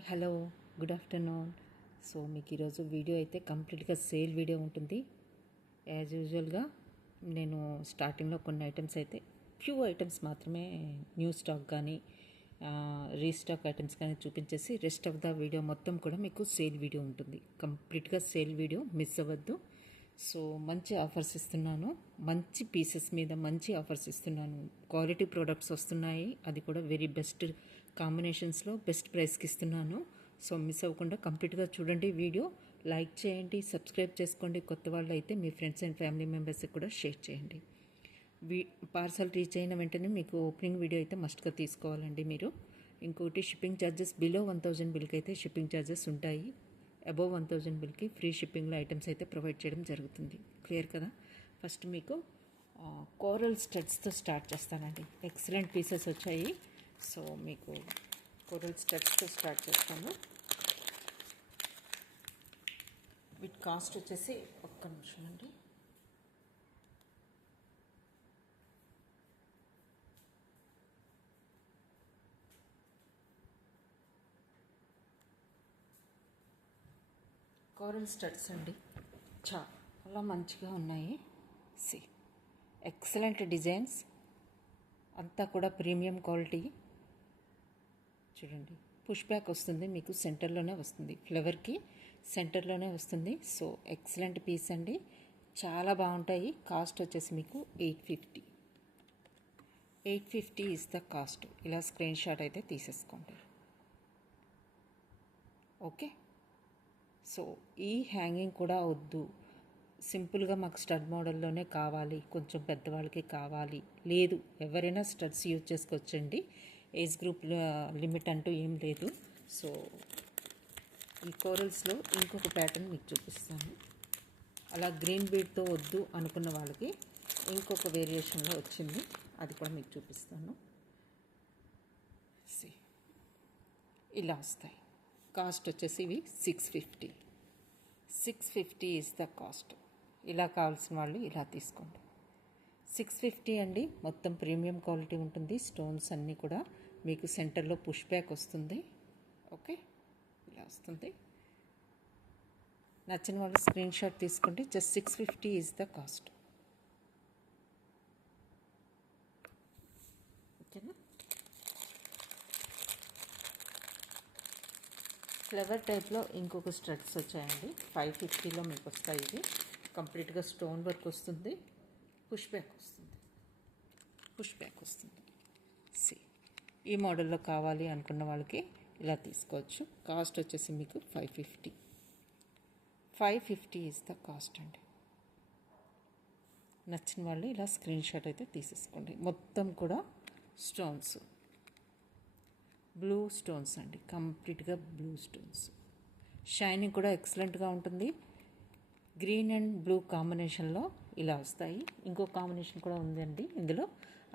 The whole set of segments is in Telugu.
Hello, good afternoon. సో మీకు ఈరోజు వీడియో అయితే కంప్లీట్గా సేల్ వీడియో ఉంటుంది. యాజ్ యూజువల్గా నేను స్టార్టింగ్లో కొన్ని ఐటమ్స్ అయితే ఫ్యూ ఐటమ్స్ మాత్రమే న్యూ స్టాక్ కానీ రీస్టాక్ ఐటమ్స్ కానీ చూపించేసి రెస్ట్ ఆఫ్ ద వీడియో మొత్తం కూడా మీకు సేల్ వీడియో ఉంటుంది. కంప్లీట్గా సేల్ వీడియో మిస్ అవ్వద్దు. సో మంచి ఆఫర్స్ ఇస్తున్నాను, మంచి పీసెస్ మీద మంచి ఆఫర్స్ ఇస్తున్నాను. క్వాలిటీ ప్రోడక్ట్స్ వస్తున్నాయి, అది కూడా వెరీ బెస్ట్ కాంబినేషన్స్లో బెస్ట్ ప్రైస్కి ఇస్తున్నాను. సో మిస్ అవ్వకుండా కంప్లీట్గా చూడండి. వీడియో లైక్ చేయండి, సబ్స్క్రైబ్ చేసుకోండి. కొత్త వాళ్ళు అయితే మీ ఫ్రెండ్స్ అండ్ ఫ్యామిలీ మెంబర్స్కి కూడా షేర్ చేయండి. పార్సల్ రీచ్ అయిన వెంటనే మీకు ఓపెనింగ్ వీడియో అయితే మస్ట్గా తీసుకోవాలండి మీరు. ఇంకోటి షిప్పింగ్ ఛార్జెస్ బిలో 1000 బిల్కి అయితే షిప్పింగ్ ఛార్జెస్ ఉంటాయి. అబోవ్ 1000 బిల్కి ఫ్రీ షిప్పింగ్లో ఐటమ్స్ అయితే ప్రొవైడ్ చేయడం జరుగుతుంది. క్లియర్ కదా? ఫస్ట్ మీకు కోరల్ స్టడ్స్తో స్టార్ట్ చేస్తానండి. ఎక్సలెంట్ పీసెస్ వచ్చాయి. సో మీకు కోరల్ స్టడ్స్తో స్టార్ట్ చేస్తాను. వీటి కాస్ట్ వచ్చేసి ఒక్క నిమిషం అండి. కోరల్ స్టడ్స్ అండి, చాలా మంచిగా ఉన్నాయి. సి ఎక్సలెంట్ డిజైన్స్, అంతా కూడా ప్రీమియం క్వాలిటీ. చూడండి, పుష్ బ్యాక్ వస్తుంది, మీకు సెంటర్లోనే వస్తుంది, ఫ్లవర్కి సెంటర్లోనే వస్తుంది. సో ఎక్సలెంట్ పీస్ అండి, చాలా బాగుంటాయి. కాస్ట్ వచ్చేసి మీకు 850 ఇస్ ద కాస్ట్. ఇలా స్క్రీన్ షాట్ అయితే తీసేసుకోండి. ఓకే. సో ఈ హ్యాంగింగ్ కూడా వద్దు, సింపుల్గా మాకు స్టడ్ మోడల్లోనే కావాలి, కొంచెం పెద్దవాళ్ళకి కావాలి, లేదు ఎవరైనా స్టడ్స్ యూజ్ చేసుకోవచ్చండి. ఏజ్ గ్రూప్ లిమిట్ అంటూ ఏం లేదు. సో ఈ కోరల్స్లో ఇంకొక ప్యాటర్న్ మీకు చూపిస్తాను. అలా గ్రీన్ బీడ్తో వద్దు అనుకున్న వాళ్ళకి ఇంకొక వేరియేషన్లో వచ్చింది, అది కూడా మీకు చూపిస్తాను. ఇలా వస్తాయి. కాస్ట్ వచ్చేసి ఇవి 650 ఈజ్ ద కాస్ట్. ఇలా కావాల్సిన వాళ్ళు ఇలా తీసుకోండి. 650 అండి. మొత్తం ప్రీమియం క్వాలిటీ ఉంటుంది. స్టోన్స్ అన్నీ కూడా మీకు సెంటర్లో పుష్ బ్యాక్ వస్తుంది. ఓకే, ఇలా వస్తుంది. నచ్చిన వాళ్ళు స్క్రీన్ షాట్ తీసుకోండి. Just 650 is the cost. ఓకేనా? ఫ్లవర్ టైప్లో ఇంకొక స్టడ్స్ వచ్చాయండి. 550లో మీకు వస్తాయి. ఇది కంప్లీట్గా స్టోన్ వర్క్ వస్తుంది, పుష్ బ్యాక్ వస్తుంది. సి ఈ మోడల్లో కావాలి అనుకున్న వాళ్ళకి ఇలా తీసుకోవచ్చు. కాస్ట్ వచ్చేసి మీకు 550 ఈజ్ ద కాస్ట్ అండి. నచ్చిన వాళ్ళు ఇలా స్క్రీన్ షాట్ అయితే తీసేసుకోండి. మొత్తం కూడా స్టోన్స్, బ్లూ స్టోన్స్ అండి, కంప్లీట్గా బ్లూ స్టోన్స్. షైనింగ్ కూడా ఎక్సలెంట్గా ఉంటుంది. గ్రీన్ అండ్ బ్లూ కాంబినేషన్లో ఇలా వస్తాయి. ఇంకో కాంబినేషన్ కూడా ఉందండి ఇందులో,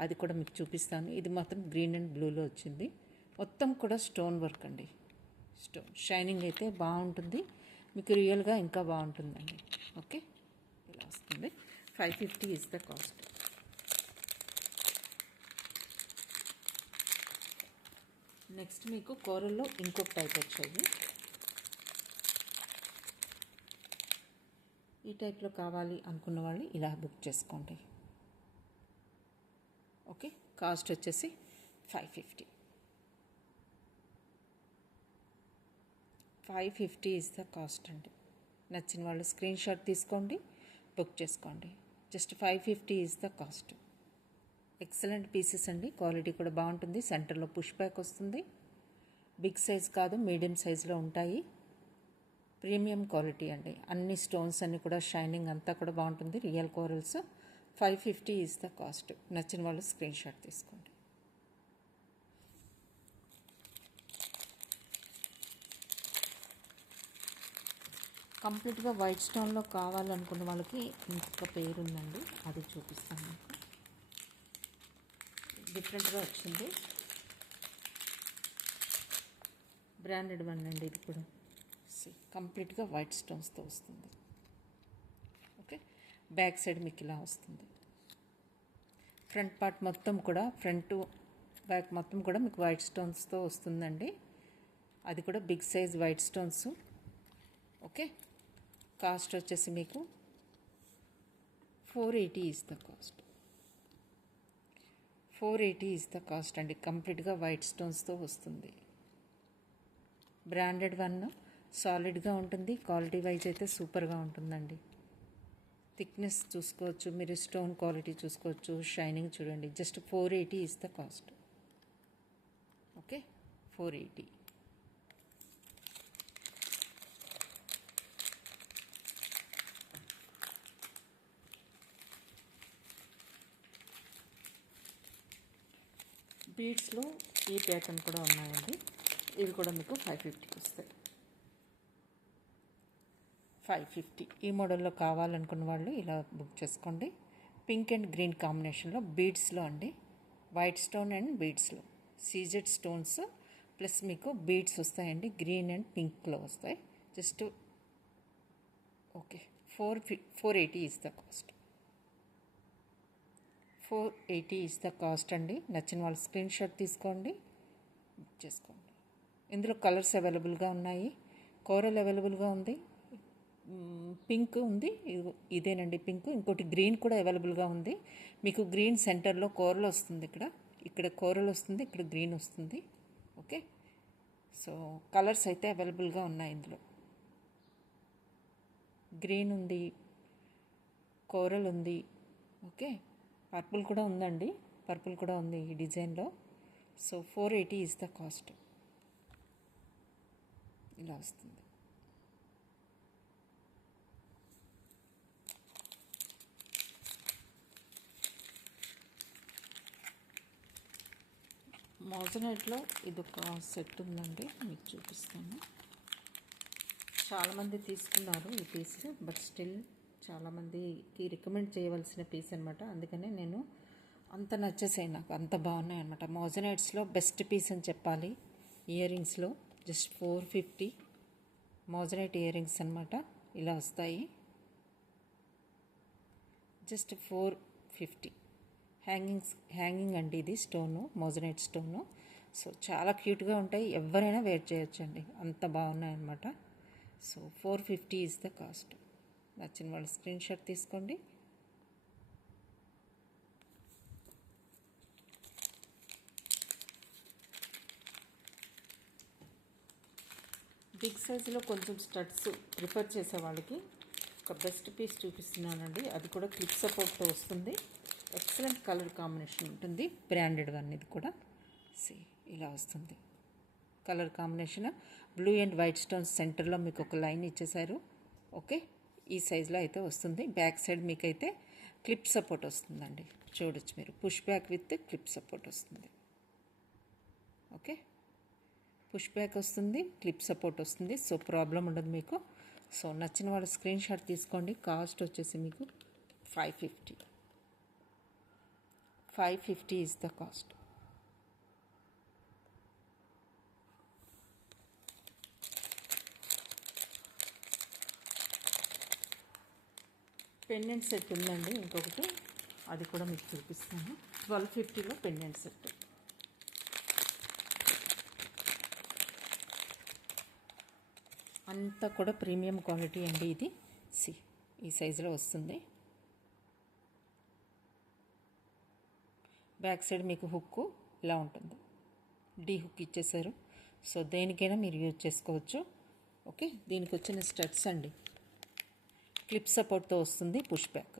అది కూడా మీకు చూపిస్తాను. ఇది మాత్రం గ్రీన్ అండ్ బ్లూలో వచ్చింది. మొత్తం కూడా స్టోన్ వర్క్ అండి. స్టోన్ షైనింగ్ అయితే బాగుంటుంది, మీకు రియల్గా ఇంకా బాగుంటుందండి. ఓకే, ఇలా వస్తుంది. 550 ఈజ్ ద కాస్ట్. నెక్స్ట్ మీకు కోరల్లో ఇంకొక టైప్ వచ్చాయి. ఈ టైప్లో కావాలి అనుకున్న వాళ్ళు ఇలా బుక్ చేసుకోండి. ఓకే, కాస్ట్ వచ్చేసి 550 ఈజ్ ద కాస్ట్ అండి. నచ్చిన వాళ్ళు స్క్రీన్ షాట్ తీసుకోండి, బుక్ చేసుకోండి. Just 550 is the cost. Excellent pieces అండి, క్వాలిటీ కూడా బాగుంటుంది. సెంటర్లో పుష్ బ్యాక్ వస్తుంది. బిగ్ సైజ్ కాదు, మీడియం సైజులో ఉంటాయి. ప్రీమియం క్వాలిటీ అండి. అన్ని స్టోన్స్ అన్నీ కూడా షైనింగ్ అంతా కూడా బాగుంటుంది. Real corals. 550 is the cost. నచ్చిన వాళ్ళు స్క్రీన్ షాట్ తీసుకోండి. కంప్లీట్గా వైట్ స్టోన్లో కావాలనుకున్న వాళ్ళకి ఇంకొక పేరు ఉందండి, అది చూపిస్తాను మీకు. డిఫరెంట్గా వచ్చింది, బ్రాండెడ్ వన్ అండి ఇది కూడా. కంప్లీట్గా వైట్ స్టోన్స్తో వస్తుంది. ఓకే, బ్యాక్ సైడ్ మీకు ఇలా వస్తుంది. ఫ్రంట్ పార్ట్ మొత్తం కూడా, ఫ్రంట్ బ్యాక్ మొత్తం కూడా మీకు వైట్ స్టోన్స్తో వస్తుందండి. అది కూడా big size white stones. Okay, cost వచ్చేసి మీకు 480 is the cost. 480 is the cost అండి. కంప్లీట్గా వైట్ స్టోన్స్తో వస్తుంది. బ్రాండెడ్ వన్, సాలిడ్గా ఉంటుంది. క్వాలిటీ వైజ్ అయితే సూపర్గా ఉంటుందండి. థిక్నెస్ చూసుకోవచ్చు మీరు, స్టోన్ క్వాలిటీ చూసుకోవచ్చు, షైనింగ్ చూడండి. Just 480 is the cost. Okay, 480. బీడ్స్లో ఈ ప్యాటర్న్ కూడా ఉన్నాయండి. ఇవి కూడా మీకు 550 వస్తాయి. 550. ఈ మోడల్లో కావాలనుకున్న వాళ్ళు ఇలా బుక్ చేసుకోండి. పింక్ అండ్ గ్రీన్ కాంబినేషన్లో బీడ్స్లో అండి. వైట్ స్టోన్ అండ్ బీడ్స్లో సీజెడ్ స్టోన్స్ ప్లస్ మీకు బీడ్స్ వస్తాయండి. గ్రీన్ అండ్ పింక్లో వస్తాయి. Just okay, 480 is the cost. 480 is the cost అండి. నచ్చిన వాళ్ళు స్క్రీన్ షాట్ తీసుకోండి, బుక్ చేసుకోండి. ఇందులో కలర్స్ అవైలబుల్గా ఉన్నాయి. కోరల్ అవైలబుల్గా ఉంది, పింక్ ఉంది, ఇదేనండి పింక్. ఇంకోటి గ్రీన్ కూడా అవైలబుల్గా ఉంది. మీకు గ్రీన్ సెంటర్లో కోరల్ వస్తుంది. ఇక్కడ కోరల్ వస్తుంది, ఇక్కడ గ్రీన్ వస్తుంది. ఓకే, సో కలర్స్ అయితే అవైలబుల్గా ఉన్నాయి. ఇందులో గ్రీన్ ఉంది, కోరల్ ఉంది. ఓకే, పర్పుల్ కూడా ఉందండి. పర్పుల్ కూడా ఉంది ఈ డిజైన్లో. So 480 is the cost. ఇలా వస్తుంది. మోజనైట్లో ఇదొక సెట్ ఉందండి, మీకు చూపిస్తాను. చాలామంది తీసుకున్నారు ఈ పీస్, బట్ స్టిల్ చాలామందికి రికమెండ్ చేయవలసిన పీస్ అనమాట. అందుకనే నేను అంత నచ్చేసాయి, నాకు అంత బాగున్నాయి అనమాట. మోజనైట్స్లో బెస్ట్ పీస్ అని చెప్పాలి. ఇయర్ రింగ్స్లో జస్ట్ 450 మోజనైట్ ఇయర్ రింగ్స్ అనమాట. ఇలా వస్తాయి. జస్ట్ 450. హ్యాంగింగ్ అండి ఇది స్టోను, మోజనైట్ స్టోను. సో చాలా క్యూట్గా ఉంటాయి, ఎవరైనా వేర్ చేయొచ్చు అండి, అంత బాగున్నాయి అన్నమాట. So 450 is the cost. నచ్చిన వాళ్ళు స్క్రీన్ షాట్ తీసుకోండి. బిగ్ సైజులో కొంచెం స్టడ్స్ ప్రిఫర్ చేసే వాళ్ళకి ఒక బెస్ట్ పీస్ చూపిస్తున్నానండి. అది కూడా క్లిప్ సపోర్ట్తో వస్తుంది. ఎక్సలెంట్ కలర్ కాంబినేషన్ ఉంటుంది. బ్రాండెడ్ వన్ ఇది కూడా. ఇలా వస్తుంది colour combination. Blue and white stones సెంటర్లో మీకు ఒక లైన్ ఇచ్చేసారు. ఓకే, ఈ సైజులో అయితే వస్తుంది. బ్యాక్ సైడ్ మీకైతే క్లిప్ సపోర్ట్ వస్తుందండి. చూడొచ్చు మీరు, push back with clip support వస్తుంది. ఓకే, పుష్ బ్యాక్ వస్తుంది, క్లిప్ సపోర్ట్ వస్తుంది. సో ప్రాబ్లం ఉండదు మీకు. సో నచ్చిన వాళ్ళు స్క్రీన్ షాట్ తీసుకోండి. కాస్ట్ వచ్చేసి మీకు 550. 550 is the cost. Pendant set ఉందండి ఇంకొకటి, అది కూడా మీకు చూపిస్తాను. 1250లో పెండెంట్ సెట్. అంతా కూడా ప్రీమియం క్వాలిటీ అండి ఇది. ఈ సైజులో వస్తుంది. బ్యాక్ సైడ్ మీకు హుక్ ఇలా ఉంటుంది, డీ హుక్ ఇచ్చేసారు. సో దేనికైనా మీరు యూజ్ చేసుకోవచ్చు. ఓకే, దీనికి వచ్చిన స్టడ్స్ అండి, క్లిప్ సపోర్ట్తో వస్తుంది, పుష్ బ్యాక్.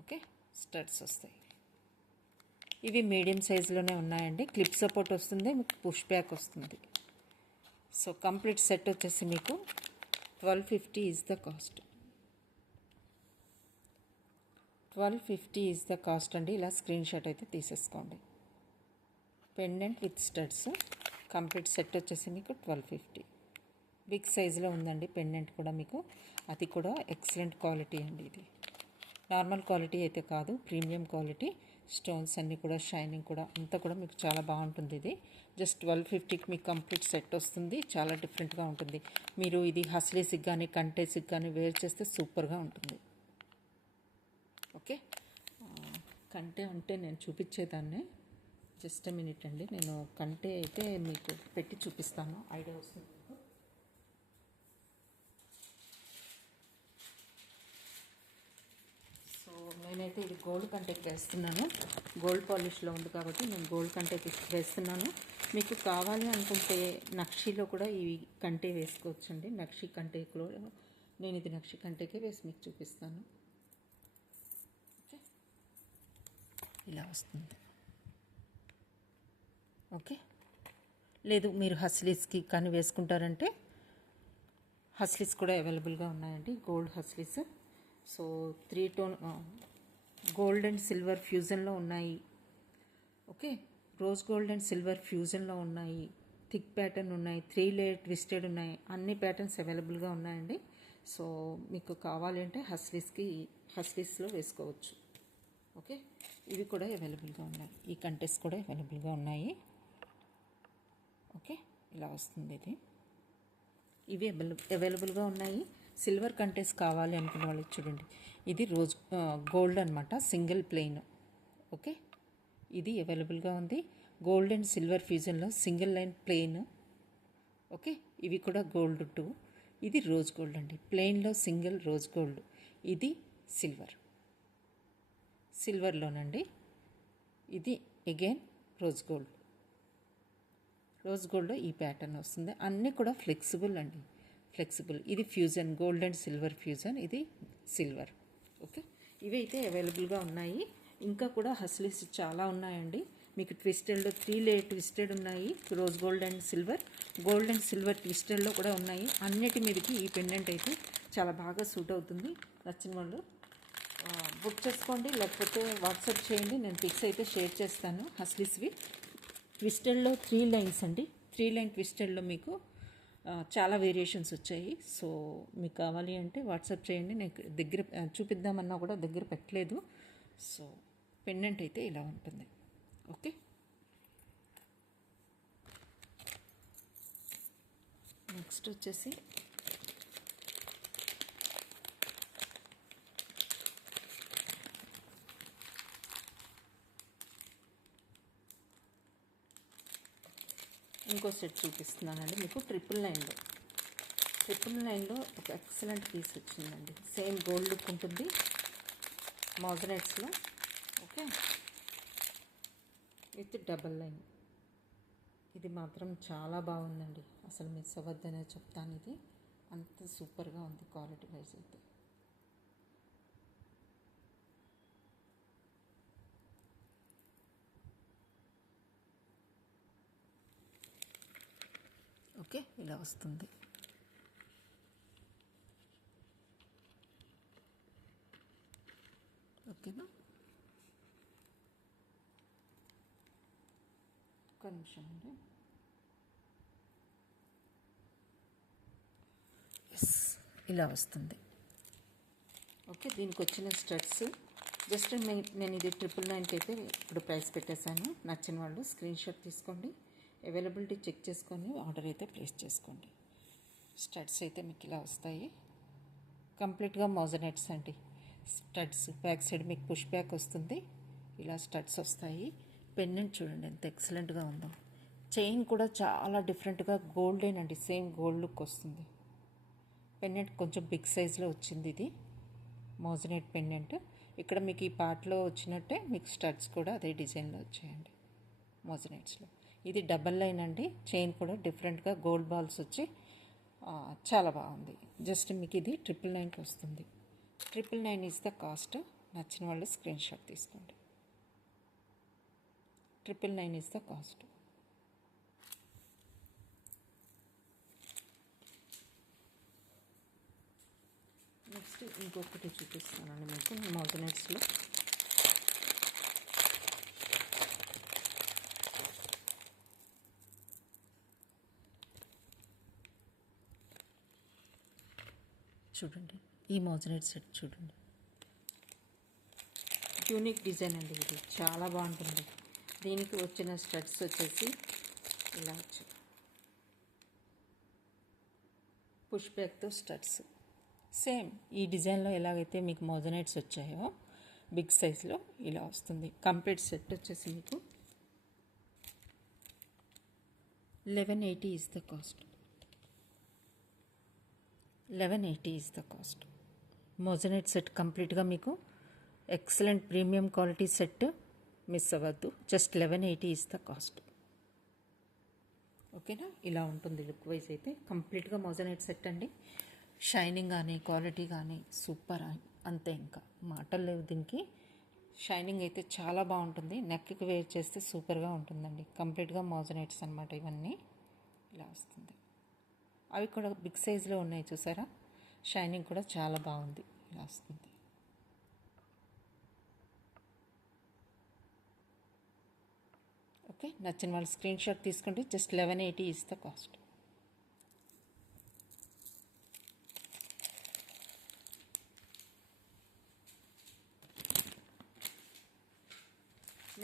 ఓకే, స్టడ్స్ వస్తాయి. ఇవి మీడియం సైజులోనే ఉన్నాయండి. క్లిప్ సపోర్ట్ వస్తుంది, మీకు పుష్ బ్యాక్ వస్తుంది. సో కంప్లీట్ సెట్ వచ్చేసి మీకు 1250 is the cost. 1250 is the cost అండి. ఇలా స్క్రీన్ షాట్ అయితే తీసేసుకోండి. Pendant with studs complete set వచ్చేసి మీకు 1250. బిగ్ సైజులో ఉందండి పెండెంట్ కూడా మీకు. అది కూడా ఎక్సలెంట్ క్వాలిటీ అండి. ఇది నార్మల్ క్వాలిటీ అయితే కాదు, ప్రీమియం క్వాలిటీ. స్టోన్స్ అన్నీ కూడా, షైనింగ్ కూడా అంతా కూడా మీకు చాలా బాగుంటుంది. ఇది జస్ట్ 1250కి మీకు కంప్లీట్ సెట్ వస్తుంది. చాలా డిఫరెంట్గా ఉంటుంది. మీరు ఇది హస్లీస్కి కానీ కంటేస్కి కానీ వేర్ చేస్తే సూపర్గా ఉంటుంది. ఓకే, కంటే అంటే నేను చూపించేదాన్ని. జస్ట్ మినిట్ అండి, నేను కంటే అయితే మీకు పెట్టి చూపిస్తాను, ఐడియా వస్తుంది మీకు. సో నేనైతే ఇది గోల్డ్ కంటెకి వేస్తున్నాను, గోల్డ్ పాలిష్లో ఉంది కాబట్టి నేను గోల్డ్ కంటెకి వేస్తున్నాను. మీకు కావాలి అనుకుంటే నక్షీలో కూడా ఇవి కంటే వేసుకోవచ్చండి. నక్షి కంటేలో నేను ఇది నక్షి కంటేకే వేసి మీకు చూపిస్తాను. ఓకే, ఇలా వస్తుంది. ఓకే, లేదు మీరు హస్లీస్కి కానీ వేసుకుంటారంటే హస్లీస్ కూడా అవైలబుల్గా ఉన్నాయండి, గోల్డ్ హస్లీస్. So 3 tone gold and silver ఫ్యూజన్లో ఉన్నాయి. Okay, rose gold and silver ఫ్యూజన్లో ఉన్నాయి, థిక్ ప్యాటర్న్ ఉన్నాయి, 3 లేయర్ ట్విస్టెడ్ ఉన్నాయి, అన్ని ప్యాటర్న్స్ అవైలబుల్గా ఉన్నాయండి. సో మీకు కావాలి అంటే హస్లీస్లో వేసుకోవచ్చు. ఓకే, ఇవి కూడా అవైలబుల్గా ఉన్నాయి, ఈ కంటెస్ట్ కూడా అవైలబుల్గా ఉన్నాయి. ఓకే, ఇలా వస్తుంది ఇది. ఇవి అవైలబుల్గా ఉన్నాయి. సిల్వర్ కంటెస్ట్ కావాలి అనుకున్న వాళ్ళకి చూడండి, ఇది రోజ్ గోల్డ్ అనమాట, సింగిల్ ప్లెయిన్. ఓకే, ఇది అవైలబుల్గా ఉంది. గోల్డ్ అండ్ సిల్వర్ ఫ్యూజన్లో సింగిల్ లైన్ ప్లెయిన్. ఓకే, ఇవి కూడా గోల్డ్ 2. ఇది రోజ్ గోల్డ్ అండి, ప్లెయిన్లో సింగిల్ రోజ్ గోల్డ్. ఇది సిల్వర్లోనండి. ఇది అగైన్ రోజ్ గోల్డ్లో ఈ ప్యాటర్న్ వస్తుంది. అన్నీ కూడా ఫ్లెక్సిబుల్ అండి, ఫ్లెక్సిబుల్. ఇది fusion, gold and silver fusion, ఇది సిల్వర్. ఓకే, ఇవి అయితే అవైలబుల్గా ఉన్నాయి. ఇంకా కూడా హస్లీస్ చాలా ఉన్నాయండి. మీకు ట్విస్టెడ్లో 3 లేయర్ ట్విస్టెడ్ ఉన్నాయి, రోజ్ గోల్డ్ అండ్ సిల్వర్ ట్విస్టెడ్లో కూడా ఉన్నాయి. అన్నిటి మీదకి ఈ పెండెంట్ అయితే చాలా బాగా సూట్ అవుతుంది. నచ్చిన వాళ్ళు బుక్ చేసుకోండి, లేకపోతే వాట్సాప్ చేయండి, నేను పిక్స్ అయితే షేర్ చేస్తాను. హస్లీస్వి ట్విస్టెడ్లో 3 లైన్స్ అండి, 3 లైన్ ట్విస్టెడ్లో మీకు చాలా వేరియేషన్స్ వచ్చాయి. సో మీకు కావాలి అంటే వాట్సాప్ చేయండి, నేను దగ్గర చూపిద్దామన్నా కూడా దగ్గర పెట్టలేదు. సో పెండెంట్ అయితే ఇలా ఉంటుంది. ఓకే, నెక్స్ట్ వచ్చేసి ఇంకో సెట్ చూపిస్తున్నానండి మీకు. 999లో ఒక ఎక్సలెంట్ పీస్ వచ్చిందండి. సేమ్ గోల్డ్ లుక్ ఉంటుంది, మోజనైట్స్లో. Okay, with double line. ఇది మాత్రం చాలా బాగుందండి, అసలు మిస్ అవ్వద్దనే చెప్తాను. ఇది అంత సూపర్గా ఉంది క్వాలిటీ వైజ్ అయితే. ఓకే, ఇలా వస్తుంది. ఓకేనా, ఒక్క నిమిషం అండి. ఎస్, ఇలా వస్తుంది. ఓకే, దీనికి వచ్చిన స్టడ్స్ జస్ట్ నేను ఇది 999కి అయితే ఇప్పుడు ప్రైస్ పెట్టేశాను. నచ్చిన వాళ్ళు స్క్రీన్ షాట్ తీసుకోండి, అవైలబిలిటీ చెక్ చేసుకొని ఆర్డర్ అయితే ప్లేస్ చేసుకోండి. స్టడ్స్ అయితే మీకు ఇలా వస్తాయి, కంప్లీట్గా మోజనైట్స్ అండి. స్టడ్స్ బ్యాక్ సైడ్ మీకు పుష్ బ్యాక్ వస్తుంది, ఇలా స్టడ్స్ వస్తాయి. పెండెంట్ చూడండి ఎంత ఎక్సలెంట్గా ఉందో. చైన్ కూడా చాలా డిఫరెంట్గా గోల్డెన్ అండి, సేమ్ గోల్డ్ లుక్ వస్తుంది. పెండెంట్ కొంచెం బిగ్ సైజ్లో వచ్చింది, ఇది మోజనైట్ పెండెంట్. ఇక్కడ మీకు ఈ పార్ట్లో వచ్చినట్టే మీకు స్టడ్స్ కూడా అదే డిజైన్లో వచ్చాయండి మోజనైట్స్లో. ఇది డబల్ లైన్ అండి, చైన్ కూడా డిఫరెంట్గా గోల్డ్ బాల్స్ వచ్చి చాలా బాగుంది. జస్ట్ మీకు ఇది 999కి వస్తుంది. 999 ఈజ్ ద కాస్ట్. నచ్చిన వాళ్ళు స్క్రీన్ షాట్ తీసుకోండి. 999 ఈజ్ ద కాస్ట్. నెక్స్ట్ ఇంకొకటి చూపిస్తానండి మీకు మోజనైట్స్లో. చూడండి, ఈ మోజనైట్ సెట్ చూడండి, యూనిక్ డిజైన్ అండి, ఇది చాలా బాగుంటుంది. దీనికి వచ్చిన స్టడ్స్ వచ్చేసి ఇలా వచ్చాయి, పుష్ బ్యాక్తో స్టడ్స్. సేమ్ ఈ డిజైన్లో ఎలాగైతే మీకు మోజనైట్స్ వచ్చాయో బిగ్ సైజ్లో ఇలా వస్తుంది. కంప్లీట్ సెట్ వచ్చేసి మీకు 1180 is the cost. 1180 is the cost. Moissanite set కంప్లీట్గా మీకు excellent premium quality set, miss అవ్వద్దు. Just 1180 is the cost. ఓకేనా, ఇలా ఉంటుంది లుక్ వైజ్ అయితే. కంప్లీట్గా మోజనైట్ సెట్ అండి. షైనింగ్ కానీ క్వాలిటీ కానీ సూపర్, అంతే, ఇంకా మాటలు లేవు దీనికి. షైనింగ్ అయితే చాలా బాగుంటుంది. నెక్కి వేర్ చేస్తే సూపర్గా ఉంటుందండి. కంప్లీట్గా మోజనైట్స్ అనమాట ఇవన్నీ. ఇలా వస్తుంది. అవి కూడా బిగ్ సైజులో ఉన్నాయి చూసారా. షైనింగ్ కూడా చాలా బాగుంది. ఇలా వస్తుంది. ఓకే, నచ్చిన వాళ్ళు స్క్రీన్ షాట్ తీసుకోండి. Just 1180 is the cost.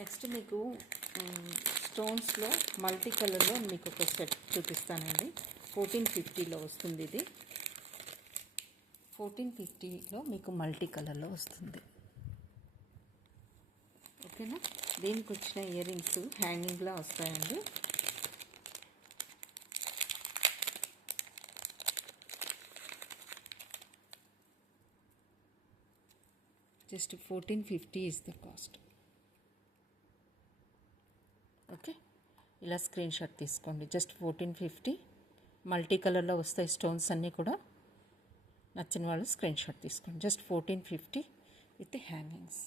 Next మీకు స్టోన్స్లో మల్టీ కలర్లో మీకు ఒక సెట్ చూపిస్తానండి. 1450లో వస్తుంది ఇది. 1450లో మీకు మల్టీ కలర్లో వస్తుంది. ఓకేనా, దీనికి వచ్చిన ఇయర్ రింగ్స్ హ్యాంగింగ్లా వస్తాయండి. Just 1450 is the cost. Okay, ఇలా స్క్రీన్ షాట్ తీసుకోండి. జస్ట్ 1450 మల్టీ కలర్లో వస్తాయి స్టోన్స్ అన్నీ కూడా. నచ్చిన వాళ్ళు స్క్రీన్ షాట్ తీసుకోండి. Just 1450 with hangings.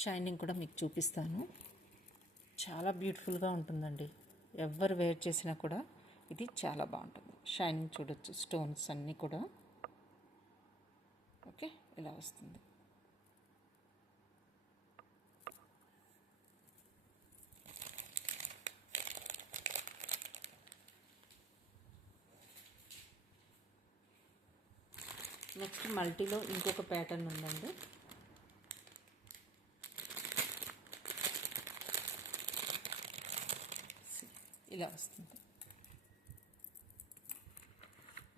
షైనింగ్ కూడా మీకు చూపిస్తాను. చాలా బ్యూటిఫుల్గా ఉంటుందండి. ఎవరు వేర్ చేసినా కూడా ఇది చాలా బాగుంటుంది. షైనింగ్ చూడొచ్చు, స్టోన్స్ అన్నీ కూడా. ఓకే, ఇలా వస్తుంది. నెక్స్ట్ మల్టీలో ఇంకొక ప్యాటర్న్ ఉందండి. ఇలా వస్తుంది.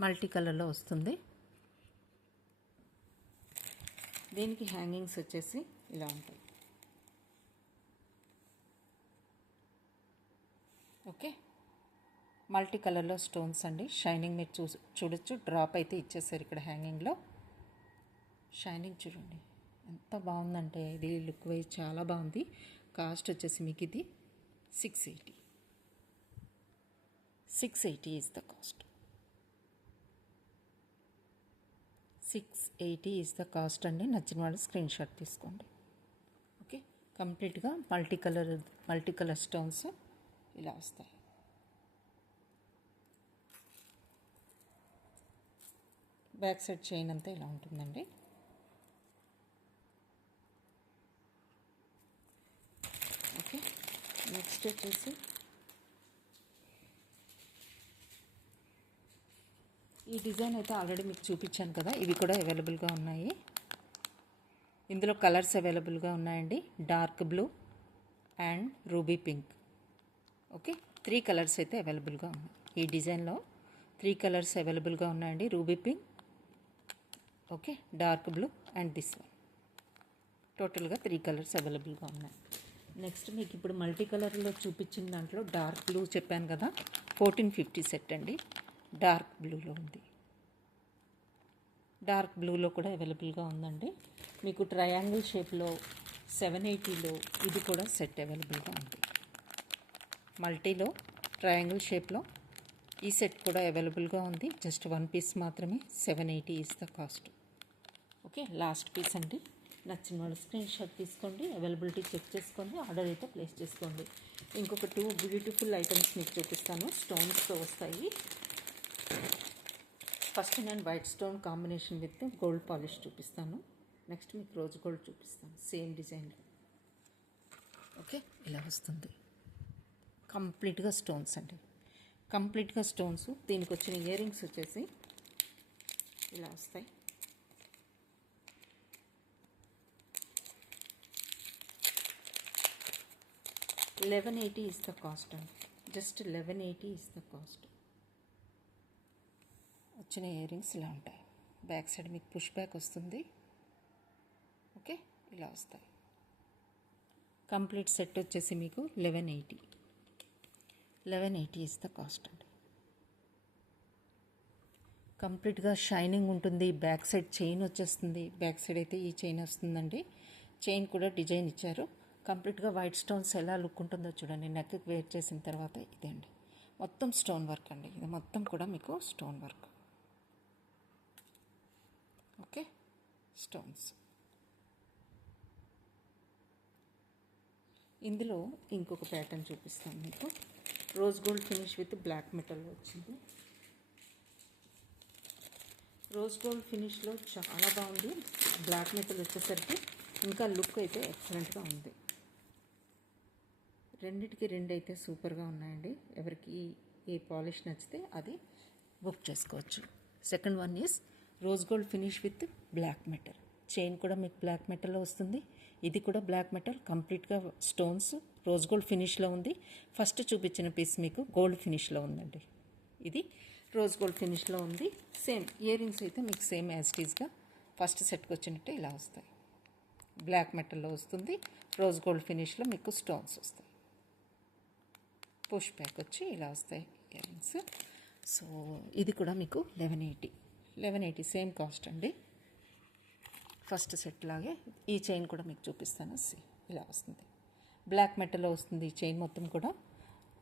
మల్టీ కలర్లో వస్తుంది. దీనికి హ్యాంగింగ్స్ వచ్చేసి ఇలా ఉంటాయి. ఓకే, మల్టీ కలర్లో స్టోన్స్ అండి. షైనింగ్ మీరు చూడొచ్చు. డ్రాప్ అయితే ఇచ్చేసారు ఇక్కడ హ్యాంగింగ్లో. షైనింగ్ చూడండి ఎంత బాగుందంటే, ఇది లుక్ వైజ్ చాలా బాగుంది. కాస్ట్ వచ్చేసి మీకు ఇది 680. 680 is the cost. 680 is the cost అండి. నచ్చిన వాళ్ళు స్క్రీన్ షాట్ తీసుకోండి. ఓకే, కంప్లీట్గా మల్టీ కలర్ స్టోన్స్ ఇలా వస్తాయి. బ్యాక్ సైడ్ చైన్ అంతా ఇలా ఉంటుందండి. ఓకే, నెక్స్ట్ వచ్చేసి ఈ డిజైన్ అయితే ఆల్రెడీ మీకు చూపించాను కదా. ఇవి కూడా అవైలబుల్గా ఉన్నాయి. ఇందులో కలర్స్ అవైలబుల్గా ఉన్నాయండి. Dark blue and ruby pink. Okay, 3 colours అయితే అవైలబుల్గా ఉన్నాయి. ఈ డిజైన్లో 3 కలర్స్ అవైలబుల్గా ఉన్నాయండి. Ruby pink, okay, dark blue and this one. టోటల్గా 3 కలర్స్ అవైలబుల్గా ఉన్నాయి. నెక్స్ట్ మీకు ఇప్పుడు మల్టీ కలర్లో చూపించిన దాంట్లో డార్క్ బ్లూ చెప్పాను కదా, 1450 సెట్ అండి. డార్క్ బ్లూలో ఉంది. డార్క్ బ్లూలో కూడా అవైలబుల్గా ఉందండి. మీకు ట్రయాంగిల్ షేప్లో 780లో ఇది కూడా సెట్ అవైలబుల్గా ఉంది. మల్టీలో ట్రయాంగిల్ షేప్లో ఈ సెట్ కూడా అవైలబుల్గా ఉంది. జస్ట్ 1 పీస్ మాత్రమే. 780 is the cost. Okay, last piece అండి. నచ్చిన వాళ్ళు స్క్రీన్ షాట్ తీసుకోండి. అవైలబిలిటీ చెక్ చేసుకోండి. ఆర్డర్ అయితే ప్లేస్ చేసుకోండి. ఇంకొక 2 బ్యూటిఫుల్ ఐటమ్స్ మీకు చూపిస్తాను. స్టోన్స్తో వస్తాయి. ఫస్ట్ నేను white stone combination with gold polish చూపిస్తాను. నెక్స్ట్ మీకు రోజ్ గోల్డ్ చూపిస్తాను సేమ్ డిజైన్లో. ఓకే, ఇలా వస్తుంది. కంప్లీట్గా స్టోన్స్ అండి. కంప్లీట్గా స్టోన్స్. దీనికి వచ్చిన ఇయర్ రింగ్స్ వచ్చేసి ఇలా వస్తాయి. $1180 is the cost అండి. Just $1180 is the cost. వచ్చిన ఇయర్ రింగ్స్ ఇలా ఉంటాయి. బ్యాక్ సైడ్ మీకు పుష్ బ్యాక్ వస్తుంది. ఓకే, ఇలా వస్తాయి. కంప్లీట్ సెట్ వచ్చేసి మీకు 1180. 1180 ఇస్ ద కాస్ట్ అండి. కంప్లీట్గా షైనింగ్ ఉంటుంది. బ్యాక్ సైడ్ చైన్ వచ్చేస్తుంది. బ్యాక్ సైడ్ అయితే ఈ చైన్ వస్తుందండి. చైన్ కూడా డిజైన్ ఇచ్చారు. కంప్లీట్గా వైట్ స్టోన్స్ ఎలా లుక్ ఉంటుందో చూడండి. నెక్కి వేర్ చేసిన తర్వాత ఇదే అండి. మొత్తం స్టోన్ వర్క్ అండి. ఇది మొత్తం కూడా మీకు స్టోన్ వర్క్. Okay, stones. ఇందులో ఇంకొక ప్యాటర్న్ చూపిస్తాను మీకు. Rose gold finish with black metal వచ్చింది. రోజ్ గోల్డ్ ఫినిష్లో చాలా బాగుంది. బ్లాక్ మెటల్ వచ్చేసరికి ఇంకా లుక్ అయితే ఎక్సలెంట్గా ఉంది. రెండిటికి రెండు అయితే సూపర్గా ఉన్నాయండి. ఎవరికి ఏ పాలిష్ నచ్చితే అది బుక్ చేసుకోవచ్చు. Second one is rose gold finish with black metal. Chain కూడా మీకు బ్లాక్ మెటల్లో వస్తుంది. ఇది కూడా బ్లాక్ మెటల్, కంప్లీట్గా స్టోన్స్ రోజ్ గోల్డ్ ఫినిష్లో ఉంది. ఫస్ట్ చూపించిన పీస్ మీకు గోల్డ్ ఫినిష్లో ఉందండి. ఇది రోజ్ గోల్డ్ ఫినిష్లో ఉంది. సేమ్ ఇయర్ రింగ్స్ అయితే మీకు సేమ్ యాజ్ ఇట్ ఈస్గా ఫస్ట్ సెట్కి వచ్చినట్టే ఇలా వస్తాయి. బ్లాక్ మెటల్లో వస్తుంది. రోజ్ గోల్డ్ ఫినిష్లో మీకు స్టోన్స్ వస్తాయి. పుష్ బ్యాక్ వచ్చి ఇలా వస్తాయి ఇయర్ రింగ్స్. సో ఇది కూడా మీకు 1180 సేమ్ కాస్ట్ అండి. ఫస్ట్ సెట్ లాగే ఈ చైన్ కూడా మీకు చూపిస్తాను. ఇలా వస్తుంది. బ్లాక్ మెటల్లో వస్తుంది. ఈ చైన్ మొత్తం కూడా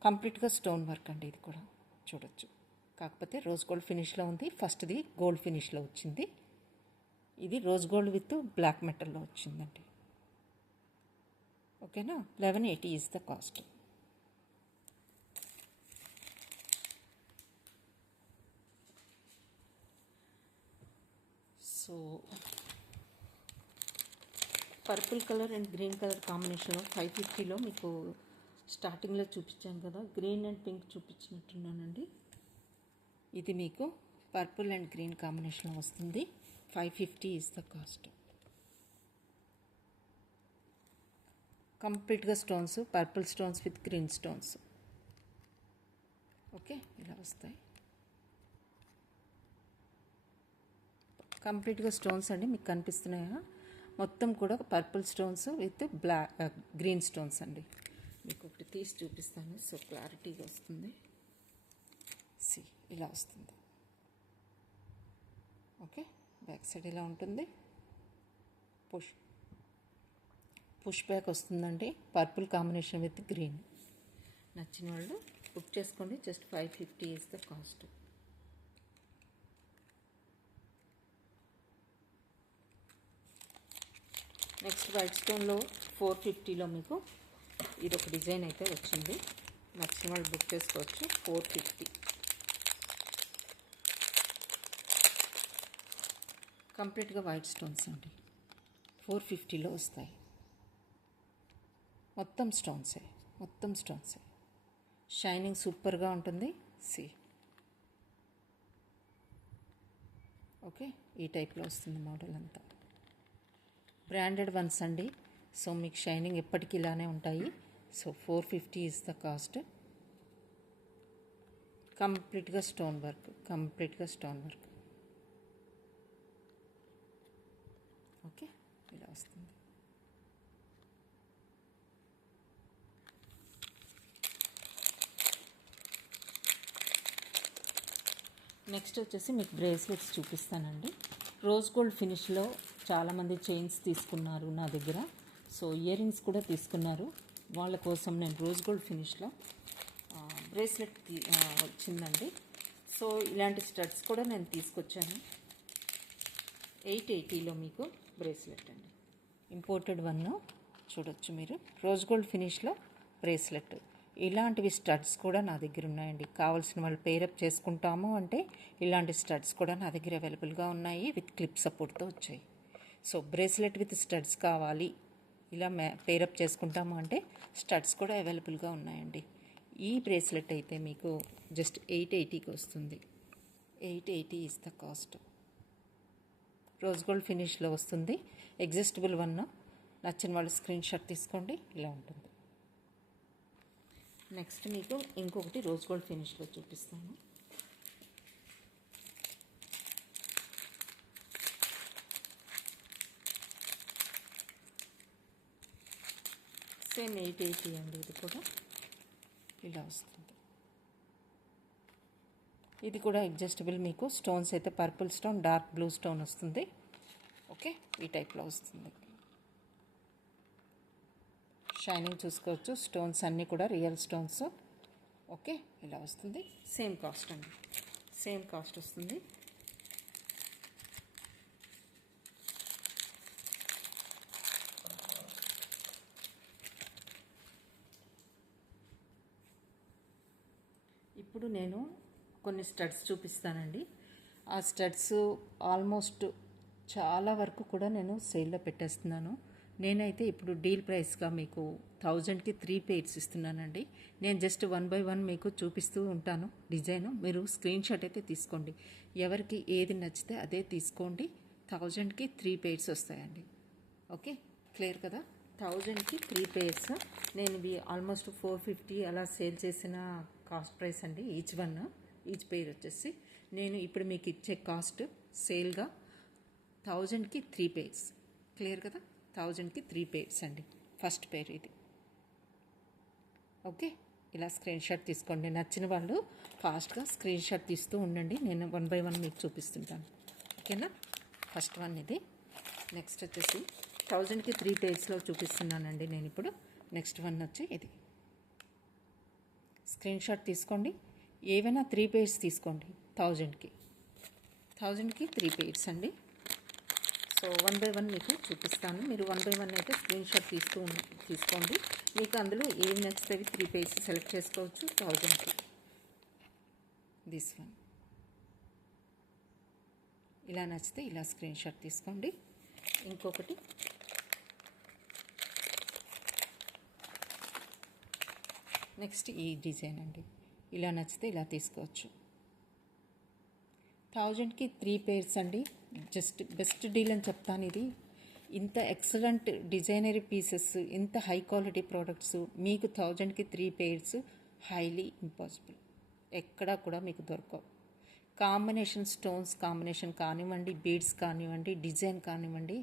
కంప్లీట్గా స్టోన్ వర్క్ అండి. ఇది కూడా చూడొచ్చు. కాకపోతే రోజ్ గోల్డ్ ఫినిష్లో ఉంది. ఫస్ట్ది గోల్డ్ ఫినిష్లో వచ్చింది. ఇది రోజ్ గోల్డ్ విత్ బ్లాక్ మెటల్లో వచ్చిందండి. ఓకేనా. 1180 is the cost. So purple colour and green colour కాంబినేషన్లో 550లో మీకు స్టార్టింగ్లో చూపించాను కదా, గ్రీన్ అండ్ పింక్ చూపించినట్టున్నానండి. ఇది మీకు పర్పుల్ అండ్ గ్రీన్ కాంబినేషన్లో వస్తుంది. 550 ఈజ్ ద కాస్ట్. కంప్లీట్గా stones, purple stones with green stones. Okay, ఇలా వస్తాయి. కంప్లీట్గా స్టోన్స్ అండి. మీకు కనిపిస్తున్నాయా? మొత్తం కూడా purple stones with green stones అండి. మీకు ఒకటి తీసి చూపిస్తాను, సో క్లారిటీగా వస్తుంది. ఇలా వస్తుంది. ఓకే, బ్యాక్ సైడ్ ఇలా ఉంటుంది. పుష్ బ్యాక్ వస్తుందండి. Purple combination with green. నచ్చిన వాళ్ళు బుక్ చేసుకోండి. Just 550 is the cost. Next white స్టోన్లో 450లో మీకు ఇదొక డిజైన్ అయితే వచ్చింది. నచ్చిన వాళ్ళు బుక్ చేసుకోవచ్చు. 450 కంప్లీట్గా వైట్ స్టోన్స్ అండి. 450లో వస్తాయి. మొత్తం స్టోన్సే. షైనింగ్ సూపర్గా ఉంటుంది. ఓకే, ఈ టైప్లో వస్తుంది మోడల్ అంతా. బ్రాండెడ్ వన్స్ అండి. సో మీకు షైనింగ్ ఎప్పటికీ ఇలానే ఉంటాయి. So 450 is the cost. కంప్లీట్గా స్టోన్ వర్క్. ఓకే, ఇలా వస్తుంది. నెక్స్ట్ వచ్చేసి మీకు బ్రేస్లెట్స్ చూపిస్తానండి. రోజ్ గోల్డ్ ఫినిష్లో చాలామంది చైన్స్ తీసుకున్నారు నా దగ్గర. సో ఇయర్ రింగ్స్ కూడా తీసుకున్నారు. వాళ్ళ కోసం నేను రోజ్ గోల్డ్ ఫినిష్లో బ్రేస్లెట్ వచ్చిందండి. సో ఇలాంటి స్టడ్స్ కూడా నేను తీసుకొచ్చాను. 880లో మీకు బ్రేస్లెట్ అండి. ఇంపోర్టెడ్ వన్ చూడొచ్చు మీరు. రోజ్ గోల్డ్ ఫినిష్లో బ్రేస్లెట్. ఇలాంటివి స్టడ్స్ కూడా నా దగ్గర ఉన్నాయండి. కావాల్సిన వాళ్ళు పేరప్ చేసుకుంటాము అంటే ఇలాంటి స్టడ్స్ కూడా నా దగ్గర అవైలబుల్గా ఉన్నాయి. విత్ క్లిప్ సపోర్ట్తో వచ్చాయి. సో బ్రేస్లెట్ విత్ స్టడ్స్ కావాలి, ఇలా పేరప్ చేసుకుంటాము అంటే స్టడ్స్ కూడా అవైలబుల్గా ఉన్నాయండి. ఈ బ్రేస్లెట్ అయితే మీకు జస్ట్ 880కి వస్తుంది. 880 is the cost. Rose gold ఫినిష్లో వస్తుంది. Adjustable one. నచ్చిన వాళ్ళు స్క్రీన్ షాట్ తీసుకోండి. ఇలా ఉంటుంది. నెక్స్ట్ మీకు ఇంకొకటి రోజ్ గోల్డ్ ఫినిష్లో చూపిస్తాను. సేమ్ 880 అండి. ఇది కూడా ఇలా వస్తుంది. ఇది కూడా అడ్జస్టబుల్, మీకు స్టోన్స్ అయితే purple stone, dark blue stone వస్తుంది. ఓకే, ఈ టైప్లో వస్తుంది. షైనింగ్ చూసుకోవచ్చు, స్టోన్స్ అన్నీ కూడా రియల్ స్టోన్స్. ఓకే, ఇలా వస్తుంది. సేమ్ కాస్ట్ అండి, సేమ్ కాస్ట్ వస్తుంది. ఇప్పుడు నేను కొన్ని స్టడ్స్ చూపిస్తానండి. ఆ స్టడ్స్ ఆల్మోస్ట్ చాలా వరకు కూడా నేను సేల్లో పెట్టేస్తున్నాను. నేనైతే ఇప్పుడు డీల్ ప్రైస్గా మీకు 1000కి 3 పెయిర్స్ ఇస్తున్నానండి. నేను జస్ట్ 1 బై 1 మీకు చూపిస్తూ ఉంటాను డిజైన్. మీరు స్క్రీన్ షాట్ అయితే తీసుకోండి, ఎవరికి ఏది నచ్చితే అదే తీసుకోండి. 1000కి 3 పెయిర్స్ వస్తాయండి. ఓకే, క్లియర్ కదా? 1000కి 3 పెయిర్స్. నేను ఇవి ఆల్మోస్ట్ 450 అలా సేల్ చేసిన కాస్ట్ ప్రైస్ అండి. ఈచ్ పెయిర్ వచ్చేసి నేను ఇప్పుడు మీకు ఇచ్చే కాస్ట్ సేల్గా 1000కి 3 పెయిర్స్. క్లియర్ కదా? 1000కి 3 పెయిర్స్ అండి. ఫస్ట్ పెయిర్ ఇది. ఓకే, ఇలా స్క్రీన్ షాట్ తీసుకోండి. నచ్చిన వాళ్ళు ఫాస్ట్గా స్క్రీన్ షాట్ తీస్తూ ఉండండి, నేను 1 బై 1 మీకు చూపిస్తుంటాను. ఓకేనా? ఫస్ట్ వన్ ఇది. నెక్స్ట్ వచ్చేసి 1000కి 3 పెయిర్స్లో చూపిస్తున్నానండి నేను ఇప్పుడు. నెక్స్ట్ వన్ వచ్చి ఇది. స్క్రీన్ షాట్ తీసుకోండి, ఏవైనా 3 పెయిర్స్ తీసుకోండి. 1000కి 3 పెయిర్స్ అండి. సో 1 బై 1 మీకు చూపిస్తాను. మీరు 1 బై 1 అయితే స్క్రీన్ షాట్ తీసుకోండి. మీకు అందులో ఏవి నచ్చితే 3 పెయిర్స్ సెలెక్ట్ చేసుకోవచ్చు. 1000కి దిస్ వన్ ఇలా నచ్చితే ఇలా స్క్రీన్ షాట్ తీసుకోండి. ఇంకొకటి నెక్స్ట్ ఈ డిజైన్ అండి. ఇలా నచ్చితే ఇలా తీసుకోవచ్చు. 1000కి 3 పెయిర్స్ అండి. జస్ట్ బెస్ట్ డీల్ అని చెప్తాను. ఇది ఇంత ఎక్సలెంట్ డిజైనరీ పీసెస్, ఇంత హై క్వాలిటీ ప్రోడక్ట్స్ మీకు 1000కి 3 పెయిర్స్ హైలీ ఇంపాసిబుల్. ఎక్కడా కూడా మీకు దొరకవు. కాంబినేషన్ స్టోన్స్ కాంబినేషన్ కానివ్వండి, బీడ్స్ కానివ్వండి, డిజైన్ కానివ్వండి,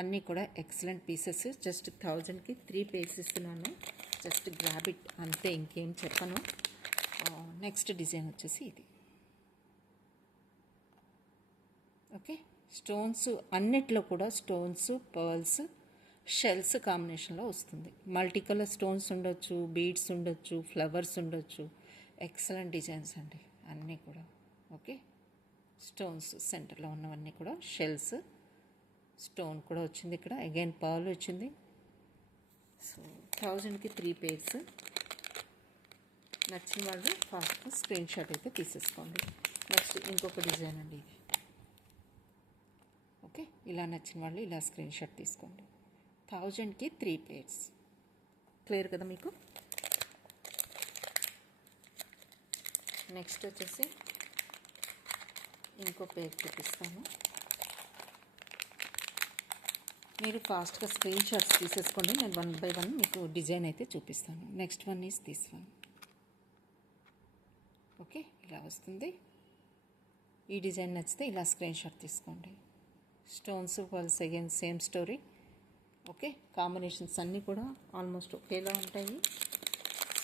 అన్నీ కూడా ఎక్సలెంట్ పీసెస్. జస్ట్ 1000కి 3 పెయిర్స్ ఇస్తున్నాను. జస్ట్ గ్రాబ్ ఇట్ అంతే, ఇంకేం చెప్పను. నెక్స్ట్ డిజైన్ వచ్చేసి ఇది. ఓకే, స్టోన్స్ అన్నిట్లో కూడా స్టోన్స్, పర్ల్స్, షెల్స్ కాంబినేషన్లో వస్తుంది. మల్టీ కలర్ స్టోన్స్ ఉండొచ్చు, బీడ్స్ ఉండొచ్చు, ఫ్లవర్స్ ఉండొచ్చు. ఎక్సలెంట్ డిజైన్స్ అండి అన్నీ కూడా. ఓకే, స్టోన్స్ సెంటర్లో ఉన్నవన్నీ కూడా షెల్స్, స్టోన్ కూడా వచ్చింది ఇక్కడ, అగైన్ పర్ల్ వచ్చింది. సో 1000కి 3 పెయిర్స్. నచ్చిన వాళ్ళు ఫాస్ట్గా స్క్రీన్ షాట్ అయితే తీసేసుకోండి. నెక్స్ట్ ఇంకొక డిజైన్ అండి ఇది. ఓకే, ఇలా నచ్చిన వాళ్ళు ఇలా స్క్రీన్ షాట్ తీసుకోండి. 1000కి 3 పెయిర్స్. క్లియర్ కదా మీకు? నెక్స్ట్ వచ్చేసి ఇంకో పేర్ చూపిస్తాను. మీరు ఫాస్ట్గా స్క్రీన్ షాట్స్ తీసేసుకోండి, నేను 1 బై 1 మీకు డిజైన్ అయితే చూపిస్తాను. Next one is this one. Okay, ఇలా వస్తుంది. ఈ డిజైన్ నచ్చితే ఇలా స్క్రీన్ షాట్ తీసుకోండి. Stones pearls again same story. Okay, combinations అన్నీ కూడా ఆల్మోస్ట్ ఒకేలా ఉంటాయి.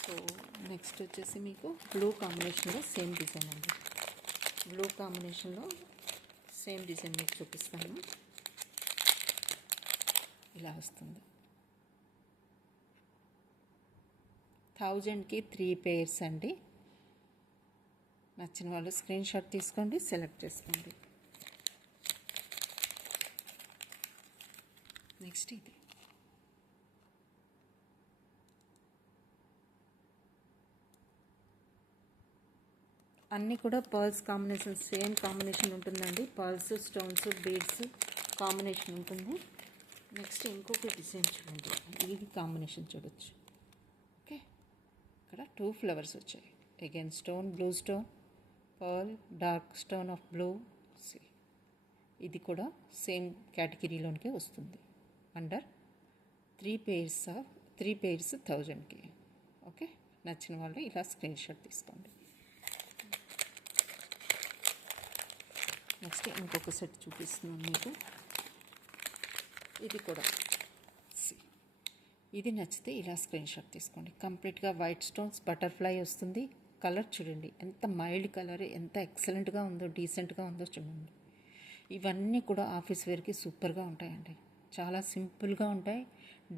సో నెక్స్ట్ వచ్చేసి మీకు బ్లూ కాంబినేషన్లో సేమ్ డిజైన్ అండి. బ్లూ కాంబినేషన్లో సేమ్ డిజైన్ మీకు చూపిస్తాను. ఇలా వస్తుంది. 1000కి 3 పెయిర్స్ అండి. నచ్చిన వాళ్ళు స్క్రీన్ షాట్ తీసుకోండి, సెలెక్ట్ చేసుకోండి. నెక్స్ట్ ఇది. అన్నీ కూడా పర్ల్స్ కాంబినేషన్, సేమ్ కాంబినేషన్ ఉంటుందండి. పర్ల్స్, స్టోన్స్, బీడ్స్ కాంబినేషన్ ఉంటుంది. నెక్స్ట్ ఇంకొక డిజైన్ చూడండి, ఇది కాంబినేషన్ చూడొచ్చు. ఓకే, ఇక్కడ 2 ఫ్లవర్స్ వచ్చాయి. Again stone, blue stone, pearl, dark stone of blue. ఇది కూడా సేమ్ కేటగిరీలోనికే వస్తుంది. Under 3 pairs 1000కి. ఓకే, నచ్చిన వాళ్ళు ఇలా స్క్రీన్ షాట్ తీసుకోండి. నెక్స్ట్ ఇంకొక సెట్ చూపిస్తున్నాను మీకు. ఇది కూడా ఇది నచ్చితే ఇలా స్క్రీన్ షాట్ తీసుకోండి. కంప్లీట్గా వైట్ స్టోన్స్, బటర్ఫ్లై వస్తుంది. కలర్ చూడండి ఎంత మైల్డ్ కలర్, ఎంత ఎక్సలెంట్గా ఉందో, డీసెంట్గా ఉందో చూడండి. ఇవన్నీ కూడా ఆఫీస్ వేర్కి సూపర్గా ఉంటాయండి. చాలా సింపుల్గా ఉంటాయి,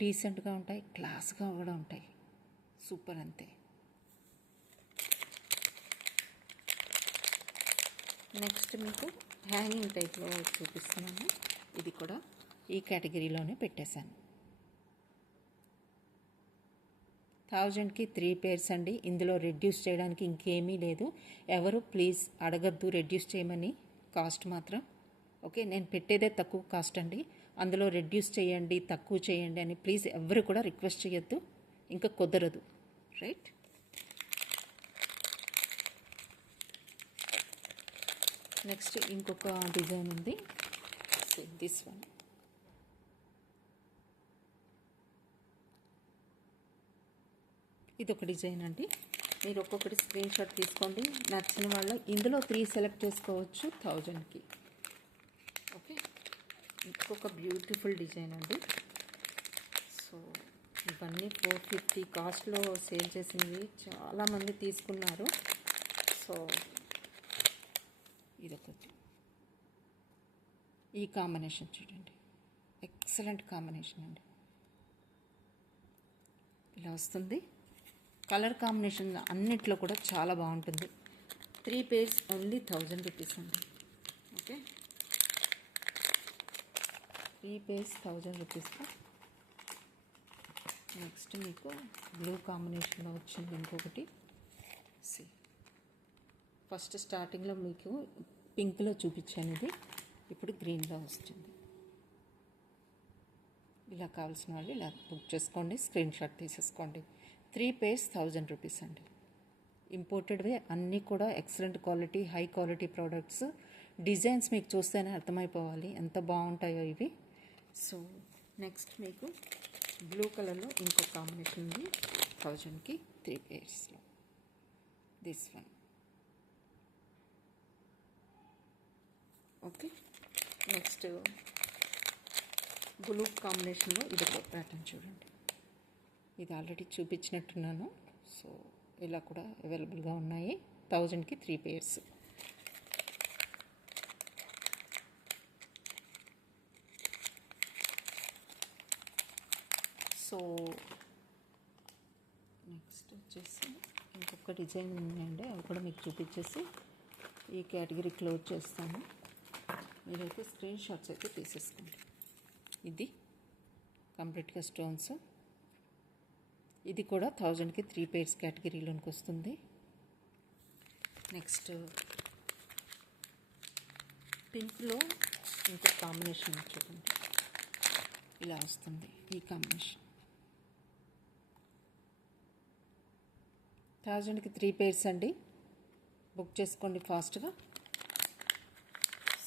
డీసెంట్గా ఉంటాయి, క్లాస్గా కూడా ఉంటాయి. సూపర్ అంతే. నెక్స్ట్ మీకు హ్యాంగింగ్ టైప్లో చూపిస్తున్నాను. ఇది కూడా ఈ కేటగిరీలోనే పెట్టేశాను. 1000కి 3 pairs అండి. ఇందులో రెడ్యూస్ చేయడానికి ఇంకేమీ లేదు. ఎవరు ప్లీజ్ అడగద్దు రెడ్యూస్ చేయమని కాస్ట్ మాత్రం. ఓకే, నేను పెట్టేదే తక్కువ కాస్ట్ అండి. అందులో రెడ్యూస్ చేయండి, తక్కువ చేయండి అని ప్లీజ్ ఎవరు కూడా రిక్వెస్ట్ చేయొద్దు, ఇంకా కుదరదు. రైట్. నెక్స్ట్ ఇంకొక డిజైన్ ఉంది, దిస్ వన్. ఇది ఒక డిజైన్ అండి. మీరు ఒక్కొక్కటి స్క్రీన్ షాట్ తీసుకోండి. నచ్చిన వాళ్ళు ఇందులో 3 సెలెక్ట్ చేసుకోవచ్చు 1000కి. ఓకే, ఇంకొక బ్యూటిఫుల్ డిజైన్ అండి. సో ఇవన్నీ 450 కాస్ట్లో సేల్ చేసినవి చాలామంది తీసుకున్నారు. సో ఇదొకటి. ఈ కాంబినేషన్ చూడండి, ఎక్సలెంట్ కాంబినేషన్ అండి. ఇలా వస్తుంది. కలర్ కాంబినేషన్ అన్నిట్లో కూడా చాలా బాగుంటుంది. 3 pairs ఓన్లీ 1000 రూపీస్ అండి. Okay, 3 pairs 1000 రూపీస్తో. నెక్స్ట్ మీకు బ్లూ కాంబినేషన్లో వచ్చింది ఇంకొకటి. ఫస్ట్ స్టార్టింగ్లో మీకు పింక్లో చూపించాను, ఇది ఇప్పుడు గ్రీన్లో వస్తుంది. ఇలా కావాల్సిన వాళ్ళు ఇలా బుక్ చేసుకోండి, స్క్రీన్ షాట్ తీసేసుకోండి. 3 pairs 1000 రూపీస్ అండి. ఇంపోర్టెడ్వే అన్నీ కూడా excellent quality, high quality products. Designs మీకు చూస్తేనే అర్థమైపోవాలి ఎంత బాగుంటాయో ఇవి. సో నెక్స్ట్ మీకు బ్లూ కలర్లో ఇంకో కాంబినేషన్ ఉంది 1000కి 3 pairsలో. This one. Okay, next blue కాంబినేషన్లో ఇది ఒక ప్యాటర్న్ చూడండి. ఇది ఆల్రెడీ చూపించినట్టున్నాను. సో ఇలా కూడా అవైలబుల్గా ఉన్నాయి. 1000కి 3 pairs. సో నెక్స్ట్ వచ్చేసి ఇంకొక డిజైన్ ఉన్నాయండి, అవి కూడా మీకు చూపించేసి ఈ కేటగిరీ క్లోజ్ చేస్తాను. మీరైతే స్క్రీన్ షాట్స్ అయితే తీసేసుకోండి. ఇది కంప్లీట్గా స్టోన్స్. ఇది కూడా 1000కి 3 pairs కేటగిరీలోనికి వస్తుంది. నెక్స్ట్ పింక్లో ఇంకో కాంబినేషన్ చూడండి, ఇలా వస్తుంది ఈ కాంబినేషన్. 1000కి 3 pairs అండి. బుక్ చేసుకోండి ఫాస్ట్గా.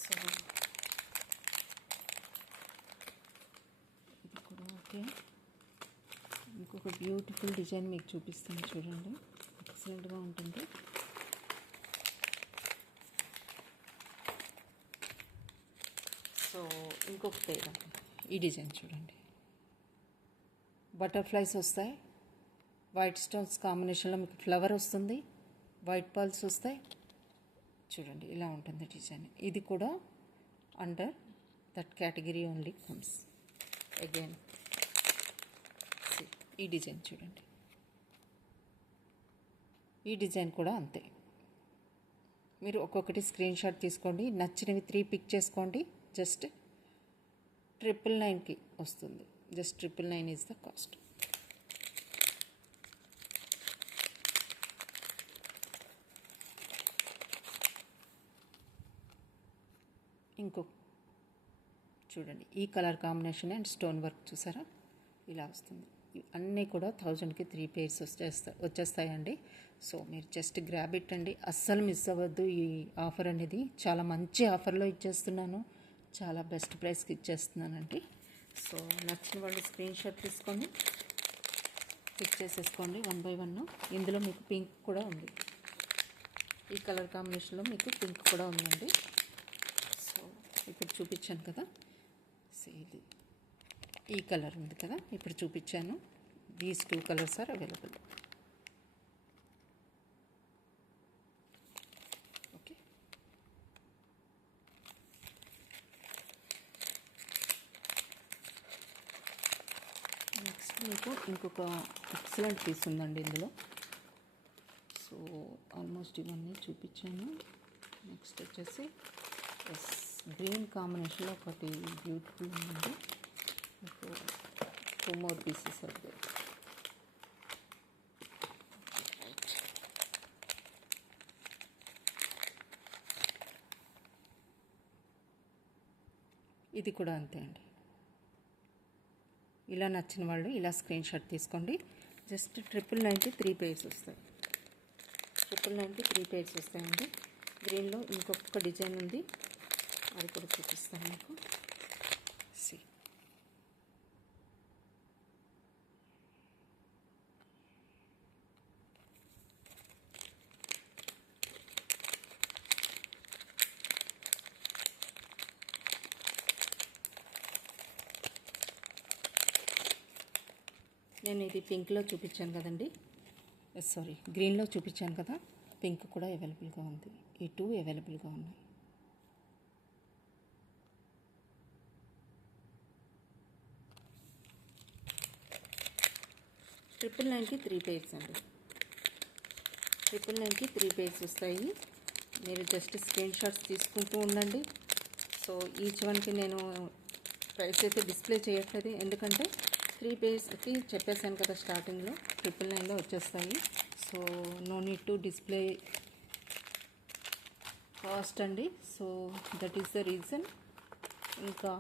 సో ఇది కూడా ఓకే. ఇంకొక బ్యూటిఫుల్ డిజైన్ మీకు చూపిస్తాను చూడండి, ఎక్సలెంట్గా ఉంటుంది. సో ఇంకొక పేరు ఈ డిజైన్ చూడండి, బటర్ఫ్లైస్ వస్తాయి, వైట్ స్టోన్స్ కాంబినేషన్లో మీకు ఫ్లవర్ వస్తుంది, వైట్ పర్ల్స్ వస్తాయి. చూడండి ఇలా ఉంటుంది డిజైన్. ఇది కూడా under that category only comes. Again ఈ డిజైన్ చూడండి, ఈ డిజైన్ కూడా అంతే. మీరు ఒక్కొక్కటి స్క్రీన్ షాట్ తీసుకోండి, నచ్చినవి 3 పిక్ చేసుకోండి. జస్ట్ 999కి వస్తుంది. Just 999 is the cost. ఇంకో చూడండి, ఈ colour combination and stone work చూసారా, ఇలా వస్తుంది. అన్నీ కూడా 1000కి 3 pairs వచ్చేస్తాయండి. సో మీరు జస్ట్ గ్రాబ్ ఇట్ అండి, అస్సలు మిస్ అవ్వద్దు. ఈ ఆఫర్ అనేది చాలా మంచి ఆఫర్లో ఇచ్చేస్తున్నాను, చాలా బెస్ట్ ప్రైస్కి ఇచ్చేస్తున్నానండి. సో నచ్చిన వాళ్ళు స్క్రీన్ షాట్ తీసుకొని పిక్ చేసేసుకోండి 1 by 1. ఇందులో మీకు పింక్ కూడా ఉంది, ఈ కలర్ కాంబినేషన్లో మీకు పింక్ కూడా ఉందండి. సో ఇప్పుడు చూపించాను కదా, సో ఇది ఈ కలర్ ఉంది కదా ఇప్పుడు చూపించాను. These 2 colours are available. మీకు ఇంకొక ఎక్సలెంట్ పీస్ ఉందండి ఇందులో. సో ఆల్మోస్ట్ ఇవన్నీ చూపించాను. నెక్స్ట్ వచ్చేసి గ్రీన్ కాంబినేషన్లో ఒకటి బ్యూటిఫుల్ ఉందండి. మీకు 2 more పీసెస్ అవుతాయి. ఇది కూడా అంతే అండి. ఇలా నచ్చిన వాళ్ళు ఇలా స్క్రీన్ షాట్ తీసుకోండి. జస్ట్ 999కి 3 pairs వస్తాయి. 999కి 3 pairs వస్తాయండి. గ్రీన్లో ఇంకొక డిజైన్ ఉంది, అది కూడా చూపిస్తాను మీకు. సి నేను ఇది పింక్లో చూపించాను కదండి, సారీ గ్రీన్లో చూపించాను కదా, పింక్ కూడా అవైలబుల్గా ఉంది. ఈ 2 అవైలబుల్గా ఉన్నాయి. ట్రిపుల్ నైన్కి 3 pairs అండి. 999కి 3 pairs వస్తాయి. మీరు జస్ట్ స్క్రీన్ షాట్స్ తీసుకుంటూ ఉండండి. సో ఈచ్ వన్కి నేను ప్రైస్ అయితే డిస్ప్లే చేయట్లేదు, ఎందుకంటే 3 pairsకి చెప్పేసాను కదా స్టార్టింగ్లో 999లో వచ్చేస్తాయి. So no need to display cost అండి. So that is the reason. ఇంకా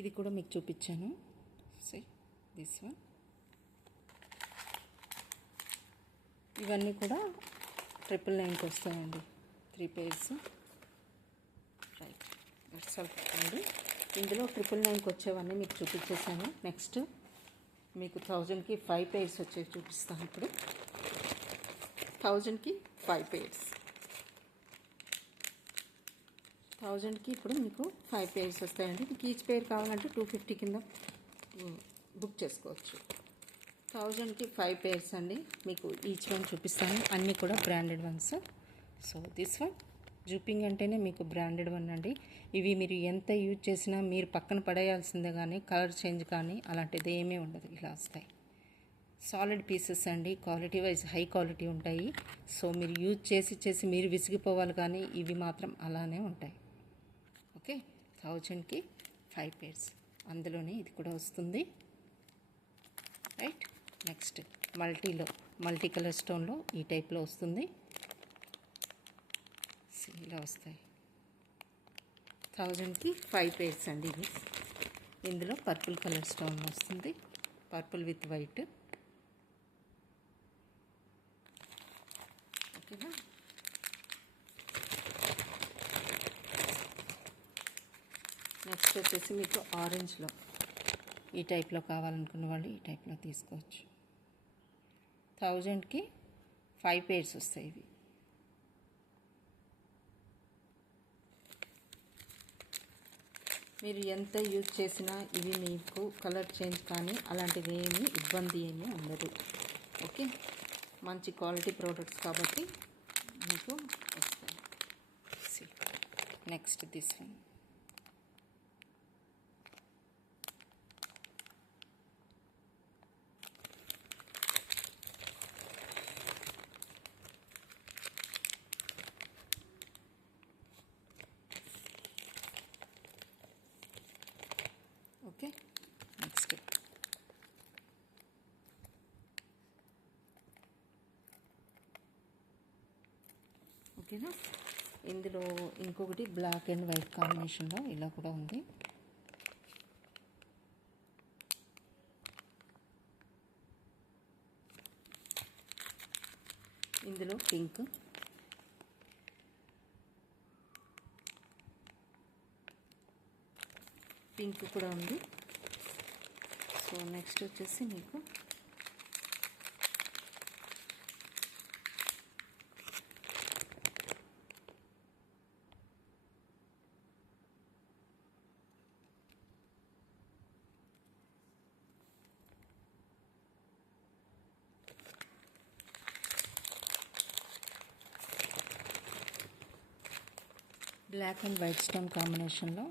ఇది కూడా మీకు చూపించాను. See this one. ఇవన్నీ కూడా 999కి వస్తాయండి, 3 pairs. రైట్, దట్స్ ఆల్ అండి. ఇందులో 999కి వచ్చేవన్నీ మీకు చూపించేసాను. నెక్స్ట్ మీకు 1000కి 5 pairs వచ్చేవి చూపిస్తాను. ఇప్పుడు 1000కి 5 pairs. 1000కి ఇప్పుడు మీకు 5 pairs వస్తాయండి. మీకు ఈచ్ పేర్ కావాలంటే 250 కింద బుక్ చేసుకోవచ్చు. 1000కి 5 pairs అండి. మీకు ఈచ్ వన్ చూపిస్తాను, అన్నీ కూడా branded ones. So this one జూపింగ్ అంటేనే మీకు బ్రాండెడ్ వన్ అండి. ఇవి మీరు ఎంత యూజ్ చేసినా మీరు పక్కన పడేయాల్సిందే, కానీ కలర్ చేంజ్ కానీ అలాంటిది ఏమీ ఉండదు. ఇలా వస్తాయి సాలిడ్ పీసెస్ అండి. క్వాలిటీ వైజ్ హై క్వాలిటీ ఉంటాయి. సో మీరు యూజ్ చేసి మీరు విసిగిపోవాలి, కానీ ఇవి మాత్రం అలానే ఉంటాయి. ఓకే, 1000కి 5 pairs. అందులోనే ఇది కూడా వస్తుంది. రైట్, నెక్స్ట్ మల్టీ కలర్ స్టోన్లో ఈ టైప్లో వస్తుంది. ఇలా వస్తాయి. 1000కి 5 pairs అండి ఇది. ఇందులో పర్పుల్ కలర్ స్టోన్ వస్తుంది, పర్పుల్ విత్ వైట్. ఓకేనా. నెక్స్ట్ వచ్చేసి మీకు ఆరెంజ్లో ఈ టైప్లో కావాలనుకున్న వాళ్ళు ఈ టైప్లో తీసుకోవచ్చు. 1000కి 5 pairs వస్తాయి ఇవి. మీరు ఎంత యూజ్ చేసినా ఇవి మీకు కలర్ చేంజ్ కానీ అలాంటివి ఏమీ ఇబ్బంది ఏమీ ఉండదు. ఓకే, మంచి క్వాలిటీ ప్రోడక్ట్స్ కాబట్టి మీకు వస్తాయి. Next this one. Okay, next ఓకేనా. ఇందులో ఇంకొకటి బ్లాక్ అండ్ వైట్ కాంబినేషన్లో ఇలా కూడా ఉంది. ఇందులో పింక్, కూడా ఉంది. సో నెక్స్ట్ వచ్చేసి మీకు బ్లాక్ అండ్ వైట్ స్టోన్ కాంబినేషన్లో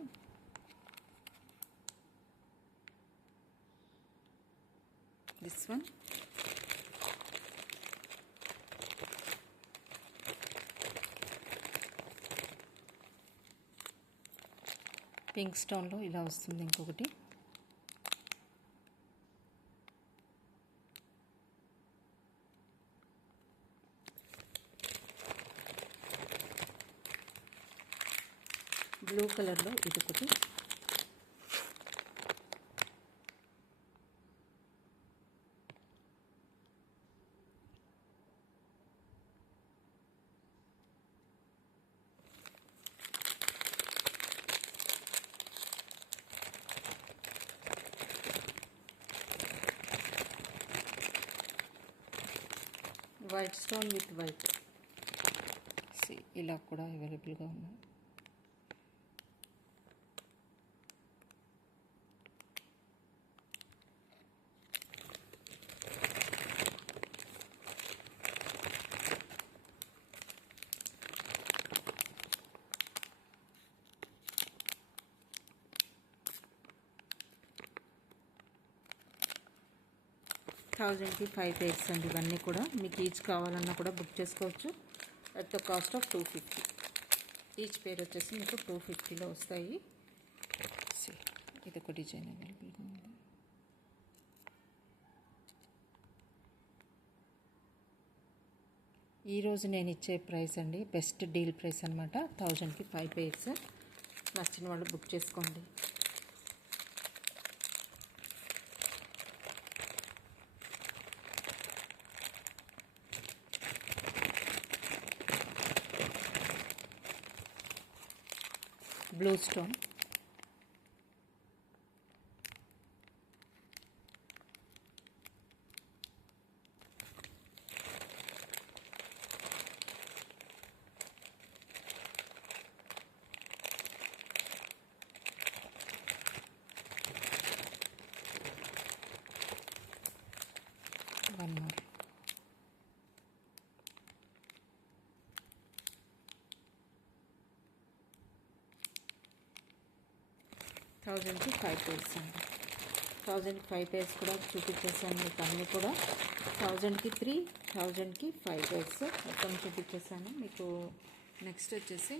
పింక్ స్టోన్లో ఇలా వస్తుంది ఇంకొకటి. బ్లూ కలర్లో ఇదొకటి. White stone with white. ఇలా కూడా అవైలబుల్గా ఉన్నాయి. థౌజండ్కి 5 pairs అండి. ఇవన్నీ కూడా మీకు ఈచ్ కావాలన్నా కూడా బుక్ చేసుకోవచ్చు. At the cost of 250. Each పేర్ వచ్చేసి మీకు 250లో వస్తాయి. ఇదొక డిజైన్ అవైలబుల్గా ఉంది. ఈరోజు నేను ఇచ్చే ప్రైస్ అండి, బెస్ట్ డీల్ ప్రైస్ అనమాట. 1000కి 5 pairs. నచ్చిన వాళ్ళు బుక్ చేసుకోండి. Blue stone, one more. థౌజండ్కి 5 pairs అండి. 1000కి 5 pairs కూడా చూపించేసాను మీకు. అన్నీ కూడా 1000కి 3, 1000కి 5 pairs మొత్తం చూపించేసాను మీకు. నెక్స్ట్ వచ్చేసి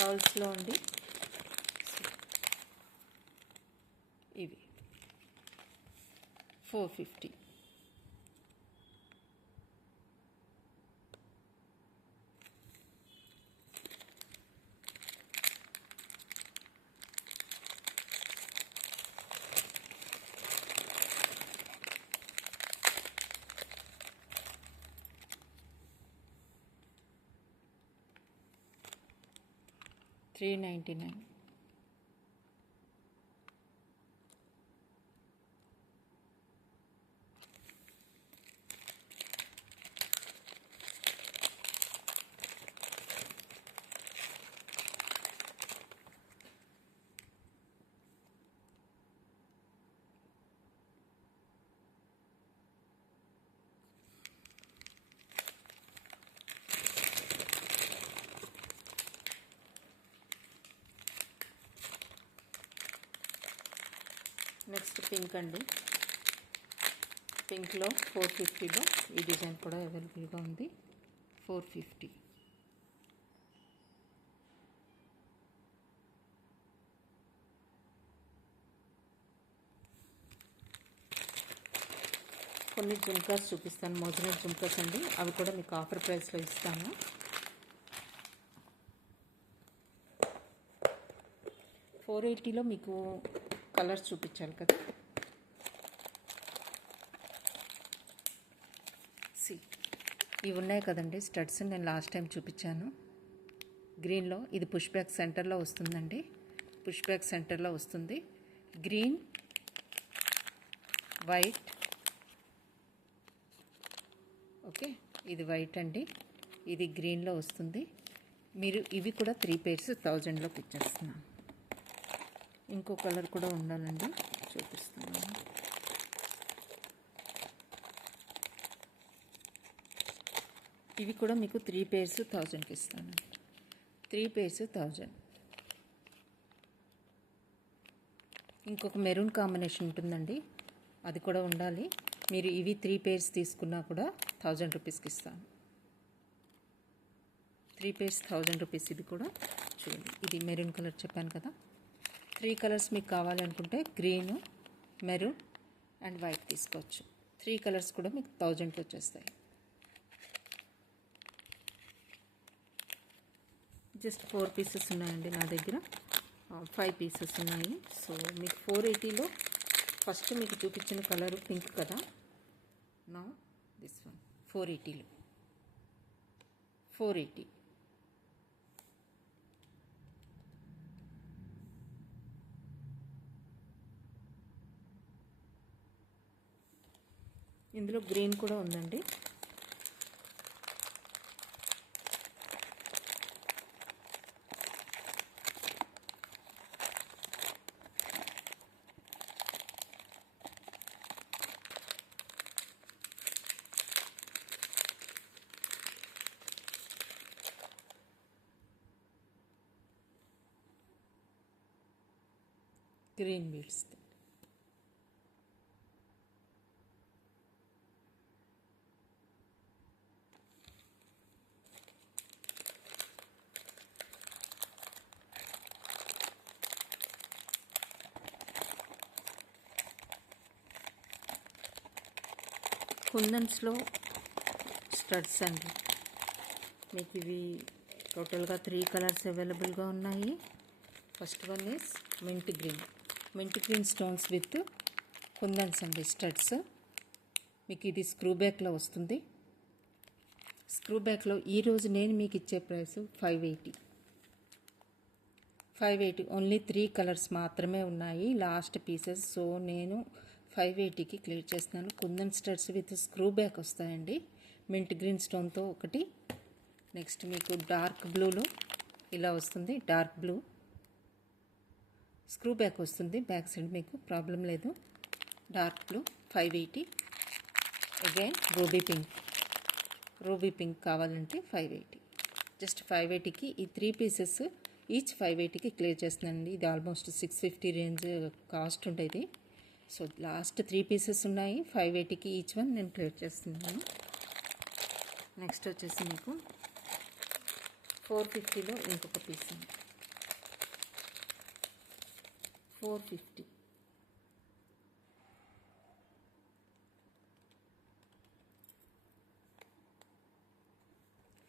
పర్ల్స్లో అండి. ఇవి 450. $399. నెక్స్ట్ పింక్ అండి. పింక్లో 450లో ఈ డిజైన్ కూడా అవైలబుల్గా ఉంది. 450. కొన్ని జుమ్కాస్ చూపిస్తాను, మోజనెట్ జుమ్కాస్ అండి. అవి కూడా మీకు ఆఫర్ ప్రైస్లో ఇస్తాను. 480లో మీకు కలర్స్ చూపించాలి కదా. ఇవి ఉన్నాయి కదండి స్టడ్స్, నేను లాస్ట్ టైం చూపించాను గ్రీన్లో. ఇది పుష్ బ్యాక్ సెంటర్లో వస్తుందండి. పుష్ బ్యాక్ సెంటర్లో వస్తుంది. Green, white. ఓకే, ఇది వైట్ అండి, ఇది గ్రీన్లో వస్తుంది. మీరు ఇవి కూడా 3 pairs 1000లోకి ఇచ్చేస్తున్నాను. ఇంకో కలర్ కూడా ఉండాలండి, చూపిస్తున్నాను. ఇవి కూడా మీకు 3 pairs 1000కి ఇస్తాను. 3 pairs 1000. ఇంకొక మెరూన్ కాంబినేషన్ ఉంటుందండి, అది కూడా ఉండాలి. మీరు ఇవి 3 pairs తీసుకున్నా కూడా 1000 రూపీస్కి ఇస్తాను. 3 pairs 1000 రూపీస్. ఇది కూడా చూడండి, ఇది మెరూన్ కలర్ చెప్పాను కదా. 3 కలర్స్ మీకు కావాలనుకుంటే గ్రీన్, మెరూన్ అండ్ వైట్ తీసుకోవచ్చు. 3 కలర్స్ కూడా మీకు 1000కి వచ్చేస్తాయి. జస్ట్ 4 పీసెస్ ఉన్నాయండి నా దగ్గర. 5 పీసెస్ ఉన్నాయి. సో మీకు 480లో ఫస్ట్ మీకు చూపించిన కలరు పింక్ కదా. నా దిస్ వన్ 480లో 480. ఇందులో గ్రీన్ కూడా ఉందండి. Green beads. కుందన్స్లో స్టడ్స్ అండి. మీకు ఇవి టోటల్గా 3 కలర్స్ అవైలబుల్గా ఉన్నాయి. First one is mint green stones with కుందన్స్ అండి, స్టడ్స్. మీకు ఇది స్క్రూ బ్యాక్లో వస్తుంది. స్క్రూ బ్యాక్లో ఈరోజు నేను మీకు ఇచ్చే ప్రైస్ 580. ఓన్లీ 3 కలర్స్ మాత్రమే ఉన్నాయి, లాస్ట్ పీసెస్. సో నేను 580కి క్లియర్ చేస్తున్నాను. Kundan studs with screw back వస్తాయండి. మింట్ గ్రీన్ స్టోన్తో ఒకటి. నెక్స్ట్ మీకు డార్క్ బ్లూలో ఇలా వస్తుంది, డార్క్ బ్లూ స్క్రూ బ్యాక్ వస్తుంది. బ్యాక్ సైడ్ మీకు ప్రాబ్లం లేదు. Dark blue 580. Again ruby pink కావాలంటే 580. జస్ట్ 580కి ఈ 3 పీసెస్ ఈచ్ 580కి క్లియర్ చేస్తున్నానండి. ఇది ఆల్మోస్ట్ 650 రేంజ్ కాస్ట్ ఉంటుంది. సో లాస్ట్ 3 పీసెస్ ఉన్నాయి. 580కి ఈచ్ వన్ నేను క్లియర్ చేస్తున్నాను. నెక్స్ట్ వచ్చేసి మీకు 450లో ఇంకొక పీస్ ఉంది. 450.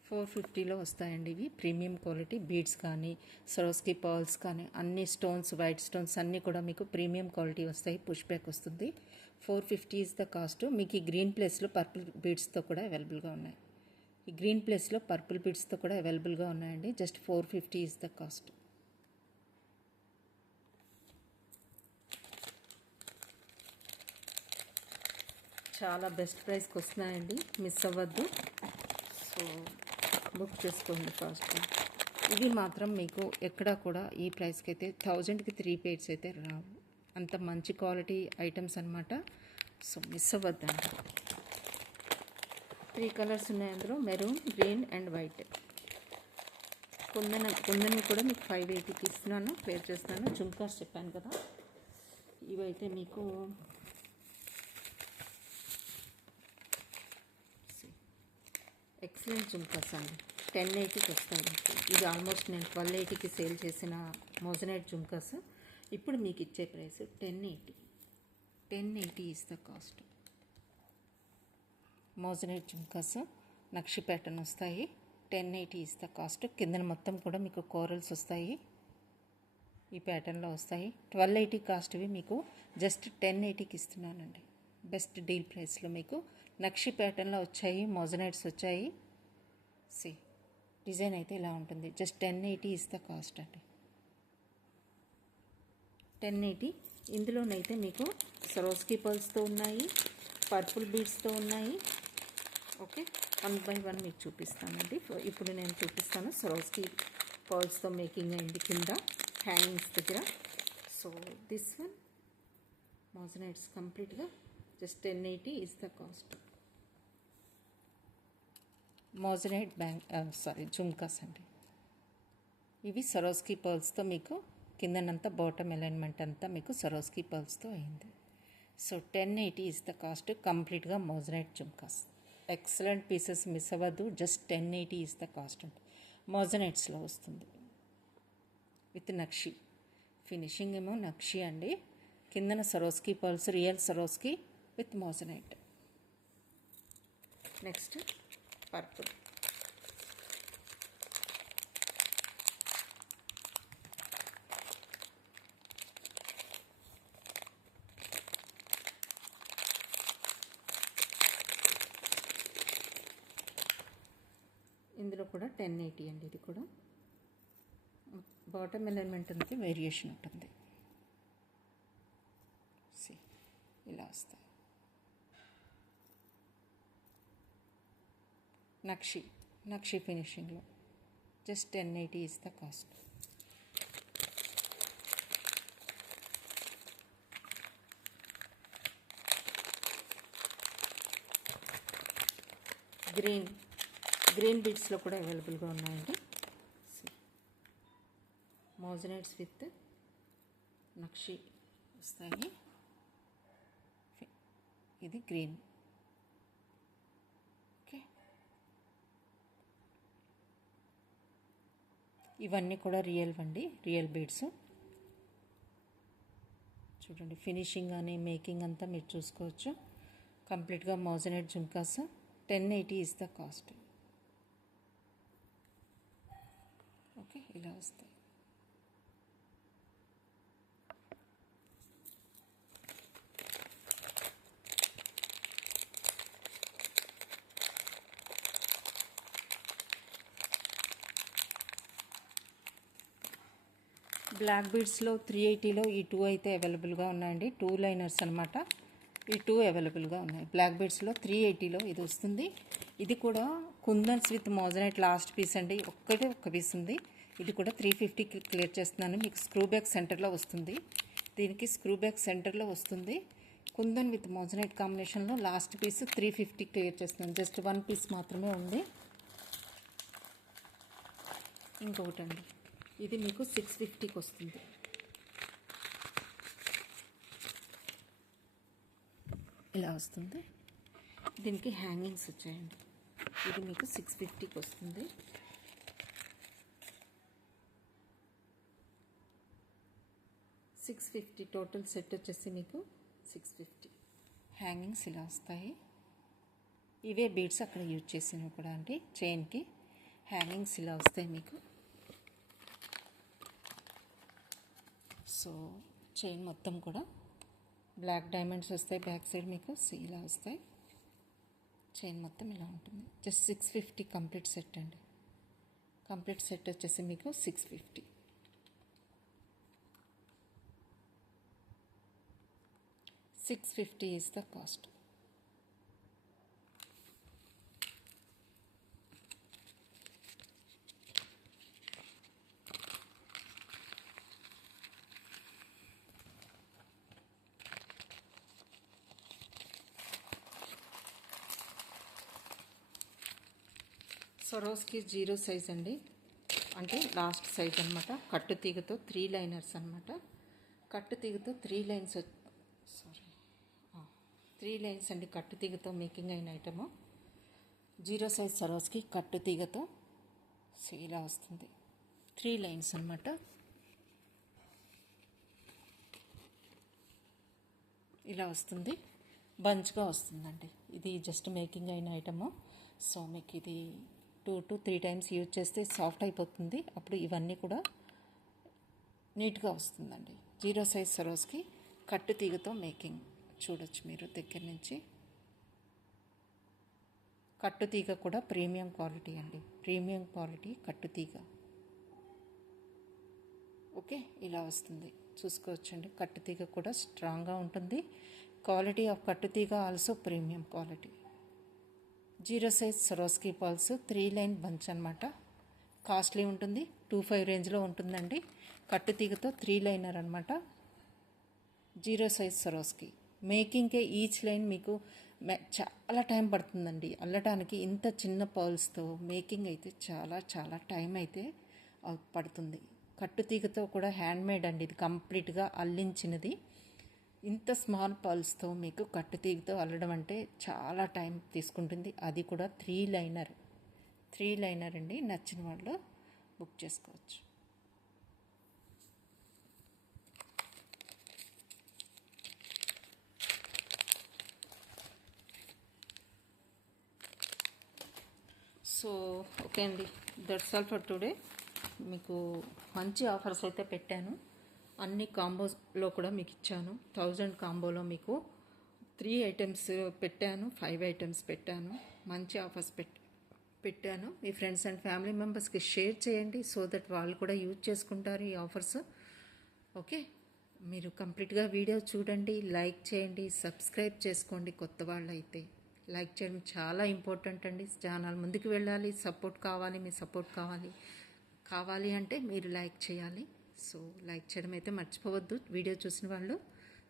450లో వస్తాయండి. ఇవి ప్రీమియం క్వాలిటీ బీడ్స్ కానీ, సరోస్కి పర్ల్స్ కానీ, అన్ని స్టోన్స్, వైట్ స్టోన్స్ అన్నీ కూడా మీకు ప్రీమియం క్వాలిటీ వస్తాయి. పుష్ బ్యాక్ వస్తుంది. 450 ఈజ్ ద కాస్ట్. మీకు ఈ గ్రీన్ ప్లేస్లో పర్పుల్ బీడ్స్తో కూడా అవైలబుల్గా ఉన్నాయి. ఈ గ్రీన్ ప్లేస్లో పర్పుల్ బీడ్స్తో కూడా అవైలబుల్గా ఉన్నాయండి. Just 450 is the cost. చాలా బెస్ట్ ప్రైస్కి వస్తున్నాయండి, మిస్ అవ్వద్దు. సో బుక్ చేసుకోండి ఫాస్ట్గా. ఇవి మాత్రం మీకు ఎక్కడా కూడా ఈ ప్రైస్కి అయితే 1000కి 3 pairs అయితే రావు. అంత మంచి క్వాలిటీ ఐటమ్స్ అనమాట. సో మిస్ అవ్వద్దండి. 3 కలర్స్ ఉన్నాయి అందులో, maroon, green and white. Kundan కూడా మీకు 580కి ఇస్తున్నాను, క్లియర్ చేస్తున్నాను. జుంకాస్ చెప్పాను కదా, ఇవైతే మీకు ఎక్సలెంట్ జుంకాస్ అండి. 1080కి వస్తాయి. ఇది ఆల్మోస్ట్ నేను 1280కి సేల్ చేసిన మోజనైట్ జుంకాస్. ఇప్పుడు మీకు ఇచ్చే price 1080 is the cost. Moissanite jhumkas nakshi pattern వస్తాయి. 1080 ఈజ్ ద కాస్ట్. కిందన మొత్తం కూడా మీకు కోరల్స్ వస్తాయి, ఈ ప్యాటర్న్లో వస్తాయి. 1280 కాస్ట్వి మీకు జస్ట్ 1080కి ఇస్తున్నానండి. బెస్ట్ డీల్ ప్రైస్లో మీకు నక్షి ప్యాటర్న్లో వచ్చాయి, మోజనైట్స్ వచ్చాయి. సి డిజైన్ అయితే ఇలా ఉంటుంది. జస్ట్ 1080 ఈజ్ ద కాస్ట్ అండి. 1080. ఇందులోనైతే మీకు సరోస్కి పర్ల్స్తో ఉన్నాయి, పర్పుల్ బీడ్స్తో ఉన్నాయి. ఓకే, 1 by 1 మీకు చూపిస్తానండి. ఇప్పుడు నేను చూపిస్తాను. సరోస్కి పర్ల్స్తో మేకింగ్ అయింది కింద హ్యాంగింగ్స్ దగ్గర. సో దిస్ వన్ మోజనైట్స్ కంప్లీట్గా just 1080 is the cost. Moissanite jhumkas అండి. ఇవి సరోస్కి పర్ల్స్తో మీకు కిందనంతా బాటమ్ అలైన్మెంట్ అంతా మీకు సరోస్కి పర్ల్స్తో అయింది. So 1080 is the cost. కంప్లీట్గా మోజనైట్ జుమ్కాస్, ఎక్సలెంట్ పీసెస్, మిస్ అవ్వద్దు. జస్ట్ 1080 ఈజ్ ద కాస్ట్ అండి. మోజనైట్స్లో వస్తుంది విత్ నక్షి. ఫినిషింగ్ ఏమో నక్షి అండి, కిందన సరోస్కి pearls, real సరోస్కి with moissanite. Next purple. ఇందులో కూడా 1080 అండి. ఇది కూడా బాటమ్ ఎలిమెంట్ అనేది వేరియేషన్ ఉంటుంది. ఇలా వస్తాయి. నక్షి ఫినిషింగ్లో just 1080 is the cost. Green బీడ్స్లో కూడా అవైలబుల్గా ఉన్నాయండి. మోజనైట్స్ విత్ నక్షి వస్తాయి. ఇది గ్రీన్. ఓకే, ఇవన్నీ కూడా రియల్ అండి, రియల్ బీడ్స్. చూడండి ఫినిషింగ్ కానీ మేకింగ్ అంతా మీరు చూసుకోవచ్చు. కంప్లీట్గా moissanite jhumkas. 1080 is the cost. Okay, ఇలా వస్తాయి. బ్లాక్ బీడ్స్లో 380లో ఈ 2 అయితే అవైలబుల్గా ఉన్నాయండి. 2 లైనర్స్ అనమాట. ఈ 2 అవైలబుల్గా ఉన్నాయి. బ్లాక్ బీడ్స్లో 380లో ఇది వస్తుంది. ఇది కూడా కుందన్స్ విత్ మోజనైట్ లాస్ట్ పీస్ అండి. ఒక్క పీస్ ఉంది. ఇది కూడా 350కి క్లియర్ చేస్తున్నాను. మీకు స్క్రూ బ్యాక్ సెంటర్లో వస్తుంది. దీనికి స్క్రూ బ్యాక్ సెంటర్లో వస్తుంది. కుందన్ విత్ మోజనైట్ కాంబినేషన్లో లాస్ట్ పీస్ 350 క్లియర్ చేస్తున్నాను. జస్ట్ 1 పీస్ మాత్రమే ఉంది. ఇంకొకటి అండి, ఇది మీకు 650కి వస్తుంది. ఇలా వస్తుంది. దీనికి హ్యాంగింగ్స్ వచ్చాయండి. ఇది మీకు 650కి వస్తుంది. $650 టోటల్ సెట్ వచ్చేసి మీకు 650. హ్యాంగింగ్స్ ఇలా వస్తాయి. ఇవే బీడ్స్ అక్కడ యూజ్ చేసినవి కూడా అండి. చైన్కి హ్యాంగింగ్స్ ఇలా వస్తాయి మీకు. సో చైన్ మొత్తం కూడా బ్లాక్ డైమండ్స్ వస్తాయి. బ్యాక్ సైడ్ మీకు ఇలా వస్తాయి. చైన్ మొత్తం ఇలా ఉంటుంది. జస్ట్ 650 కంప్లీట్ సెట్ అండి. కంప్లీట్ సెట్ వచ్చేసి మీకు 650. $650 ఈజ్ ద కాస్ట్. సరోస్కి 0 సైజ్ అండి, అంటే లాస్ట్ సైజ్ అనమాట. కట్టు తీగతో 3 లైనర్స్ అనమాట. కట్టు తీగతో 3 లైన్స్ 3 లైన్స్ అండి. కట్టు తీగతో మేకింగ్ అయిన ఐటము. 0 సైజ్ సరోస్కి కట్టు తీగతో ఇలా వస్తుంది. 3 లైన్స్ అనమాట. ఇలా వస్తుంది. బంచ్గా వస్తుందండి. ఇది జస్ట్ మేకింగ్ అయిన ఐటము. సో మీకు ఇది 2 to 3 టైమ్స్ యూజ్ చేస్తే సాఫ్ట్ అయిపోతుంది. అప్పుడు ఇవన్నీ కూడా నీట్గా వస్తుందండి. 0 సైజ్ సరోస్కి కట్టు తీగతో మేకింగ్ చూడొచ్చు మీరు దగ్గర నుంచి. కట్టు తీగ కూడా ప్రీమియం క్వాలిటీ అండి. ప్రీమియం క్వాలిటీ కట్టు తీగ. ఓకే, ఇలా వస్తుంది. చూసుకోవచ్చండి. కట్టు తీగ కూడా స్ట్రాంగ్గా ఉంటుంది. క్వాలిటీ ఆఫ్ కట్టు తీగ also premium quality. 0 size సరోస్కి pearls 3 line bunch అనమాట. కాస్ట్లీ ఉంటుంది. 25 రేంజ్లో ఉంటుందండి. కట్టు తీగతో 3 లైనర్ అనమాట. 0 సైజ్ సరోస్కి మేకింగ్కే ఈచ్ లైన్ మీకు చాలా టైం పడుతుందండి అల్లటానికి. ఇంత చిన్న పర్ల్స్తో మేకింగ్ అయితే చాలా చాలా టైం అయితే పడుతుంది. కట్టు తీగతో కూడా హ్యాండ్మేడ్ అండి. ఇది కంప్లీట్గా అల్లించినది. ఇంత స్మాల్ పల్స్తో మీకు కట్టుతీగతో అల్లడం అంటే చాలా టైం తీసుకుంటుంది. అది కూడా 3 లైనర్ అండి. నచ్చిన వాళ్ళు బుక్ చేసుకోవచ్చు. సో ఓకే అండి, దట్స్ ఆల్ ఫర్ టుడే. మీకు మంచి ఆఫర్స్ అయితే పెట్టాను. అన్ని కాంబోస్లో కూడా మీకు ఇచ్చాను. 1000 కాంబోలో మీకు 3 ఐటమ్స్ పెట్టాను, 5 ఐటమ్స్ పెట్టాను. మంచి ఆఫర్స్ పెట్టాను. మీ ఫ్రెండ్స్ అండ్ ఫ్యామిలీ మెంబర్స్కి షేర్ చేయండి, సో దట్ వాళ్ళు కూడా యూజ్ చేసుకుంటారు ఈ ఆఫర్స్. ఓకే, మీరు కంప్లీట్గా వీడియో చూడండి, లైక్ చేయండి, సబ్స్క్రైబ్ చేసుకోండి. కొత్త వాళ్ళు అయితే లైక్ చేయడం చాలా ఇంపార్టెంట్ అండి. ఛానల్ ముందుకు వెళ్ళాలి, సపోర్ట్ కావాలి, మీ సపోర్ట్ కావాలి అంటే మీరు లైక్ చేయాలి. సో లైక్ చేయడం అయితే మర్చిపోవద్దు వీడియో చూసిన వాళ్ళు.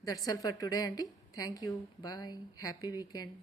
దట్స్ ఆల్ ఫర్ టుడే అండి. Thank you, bye, happy weekend.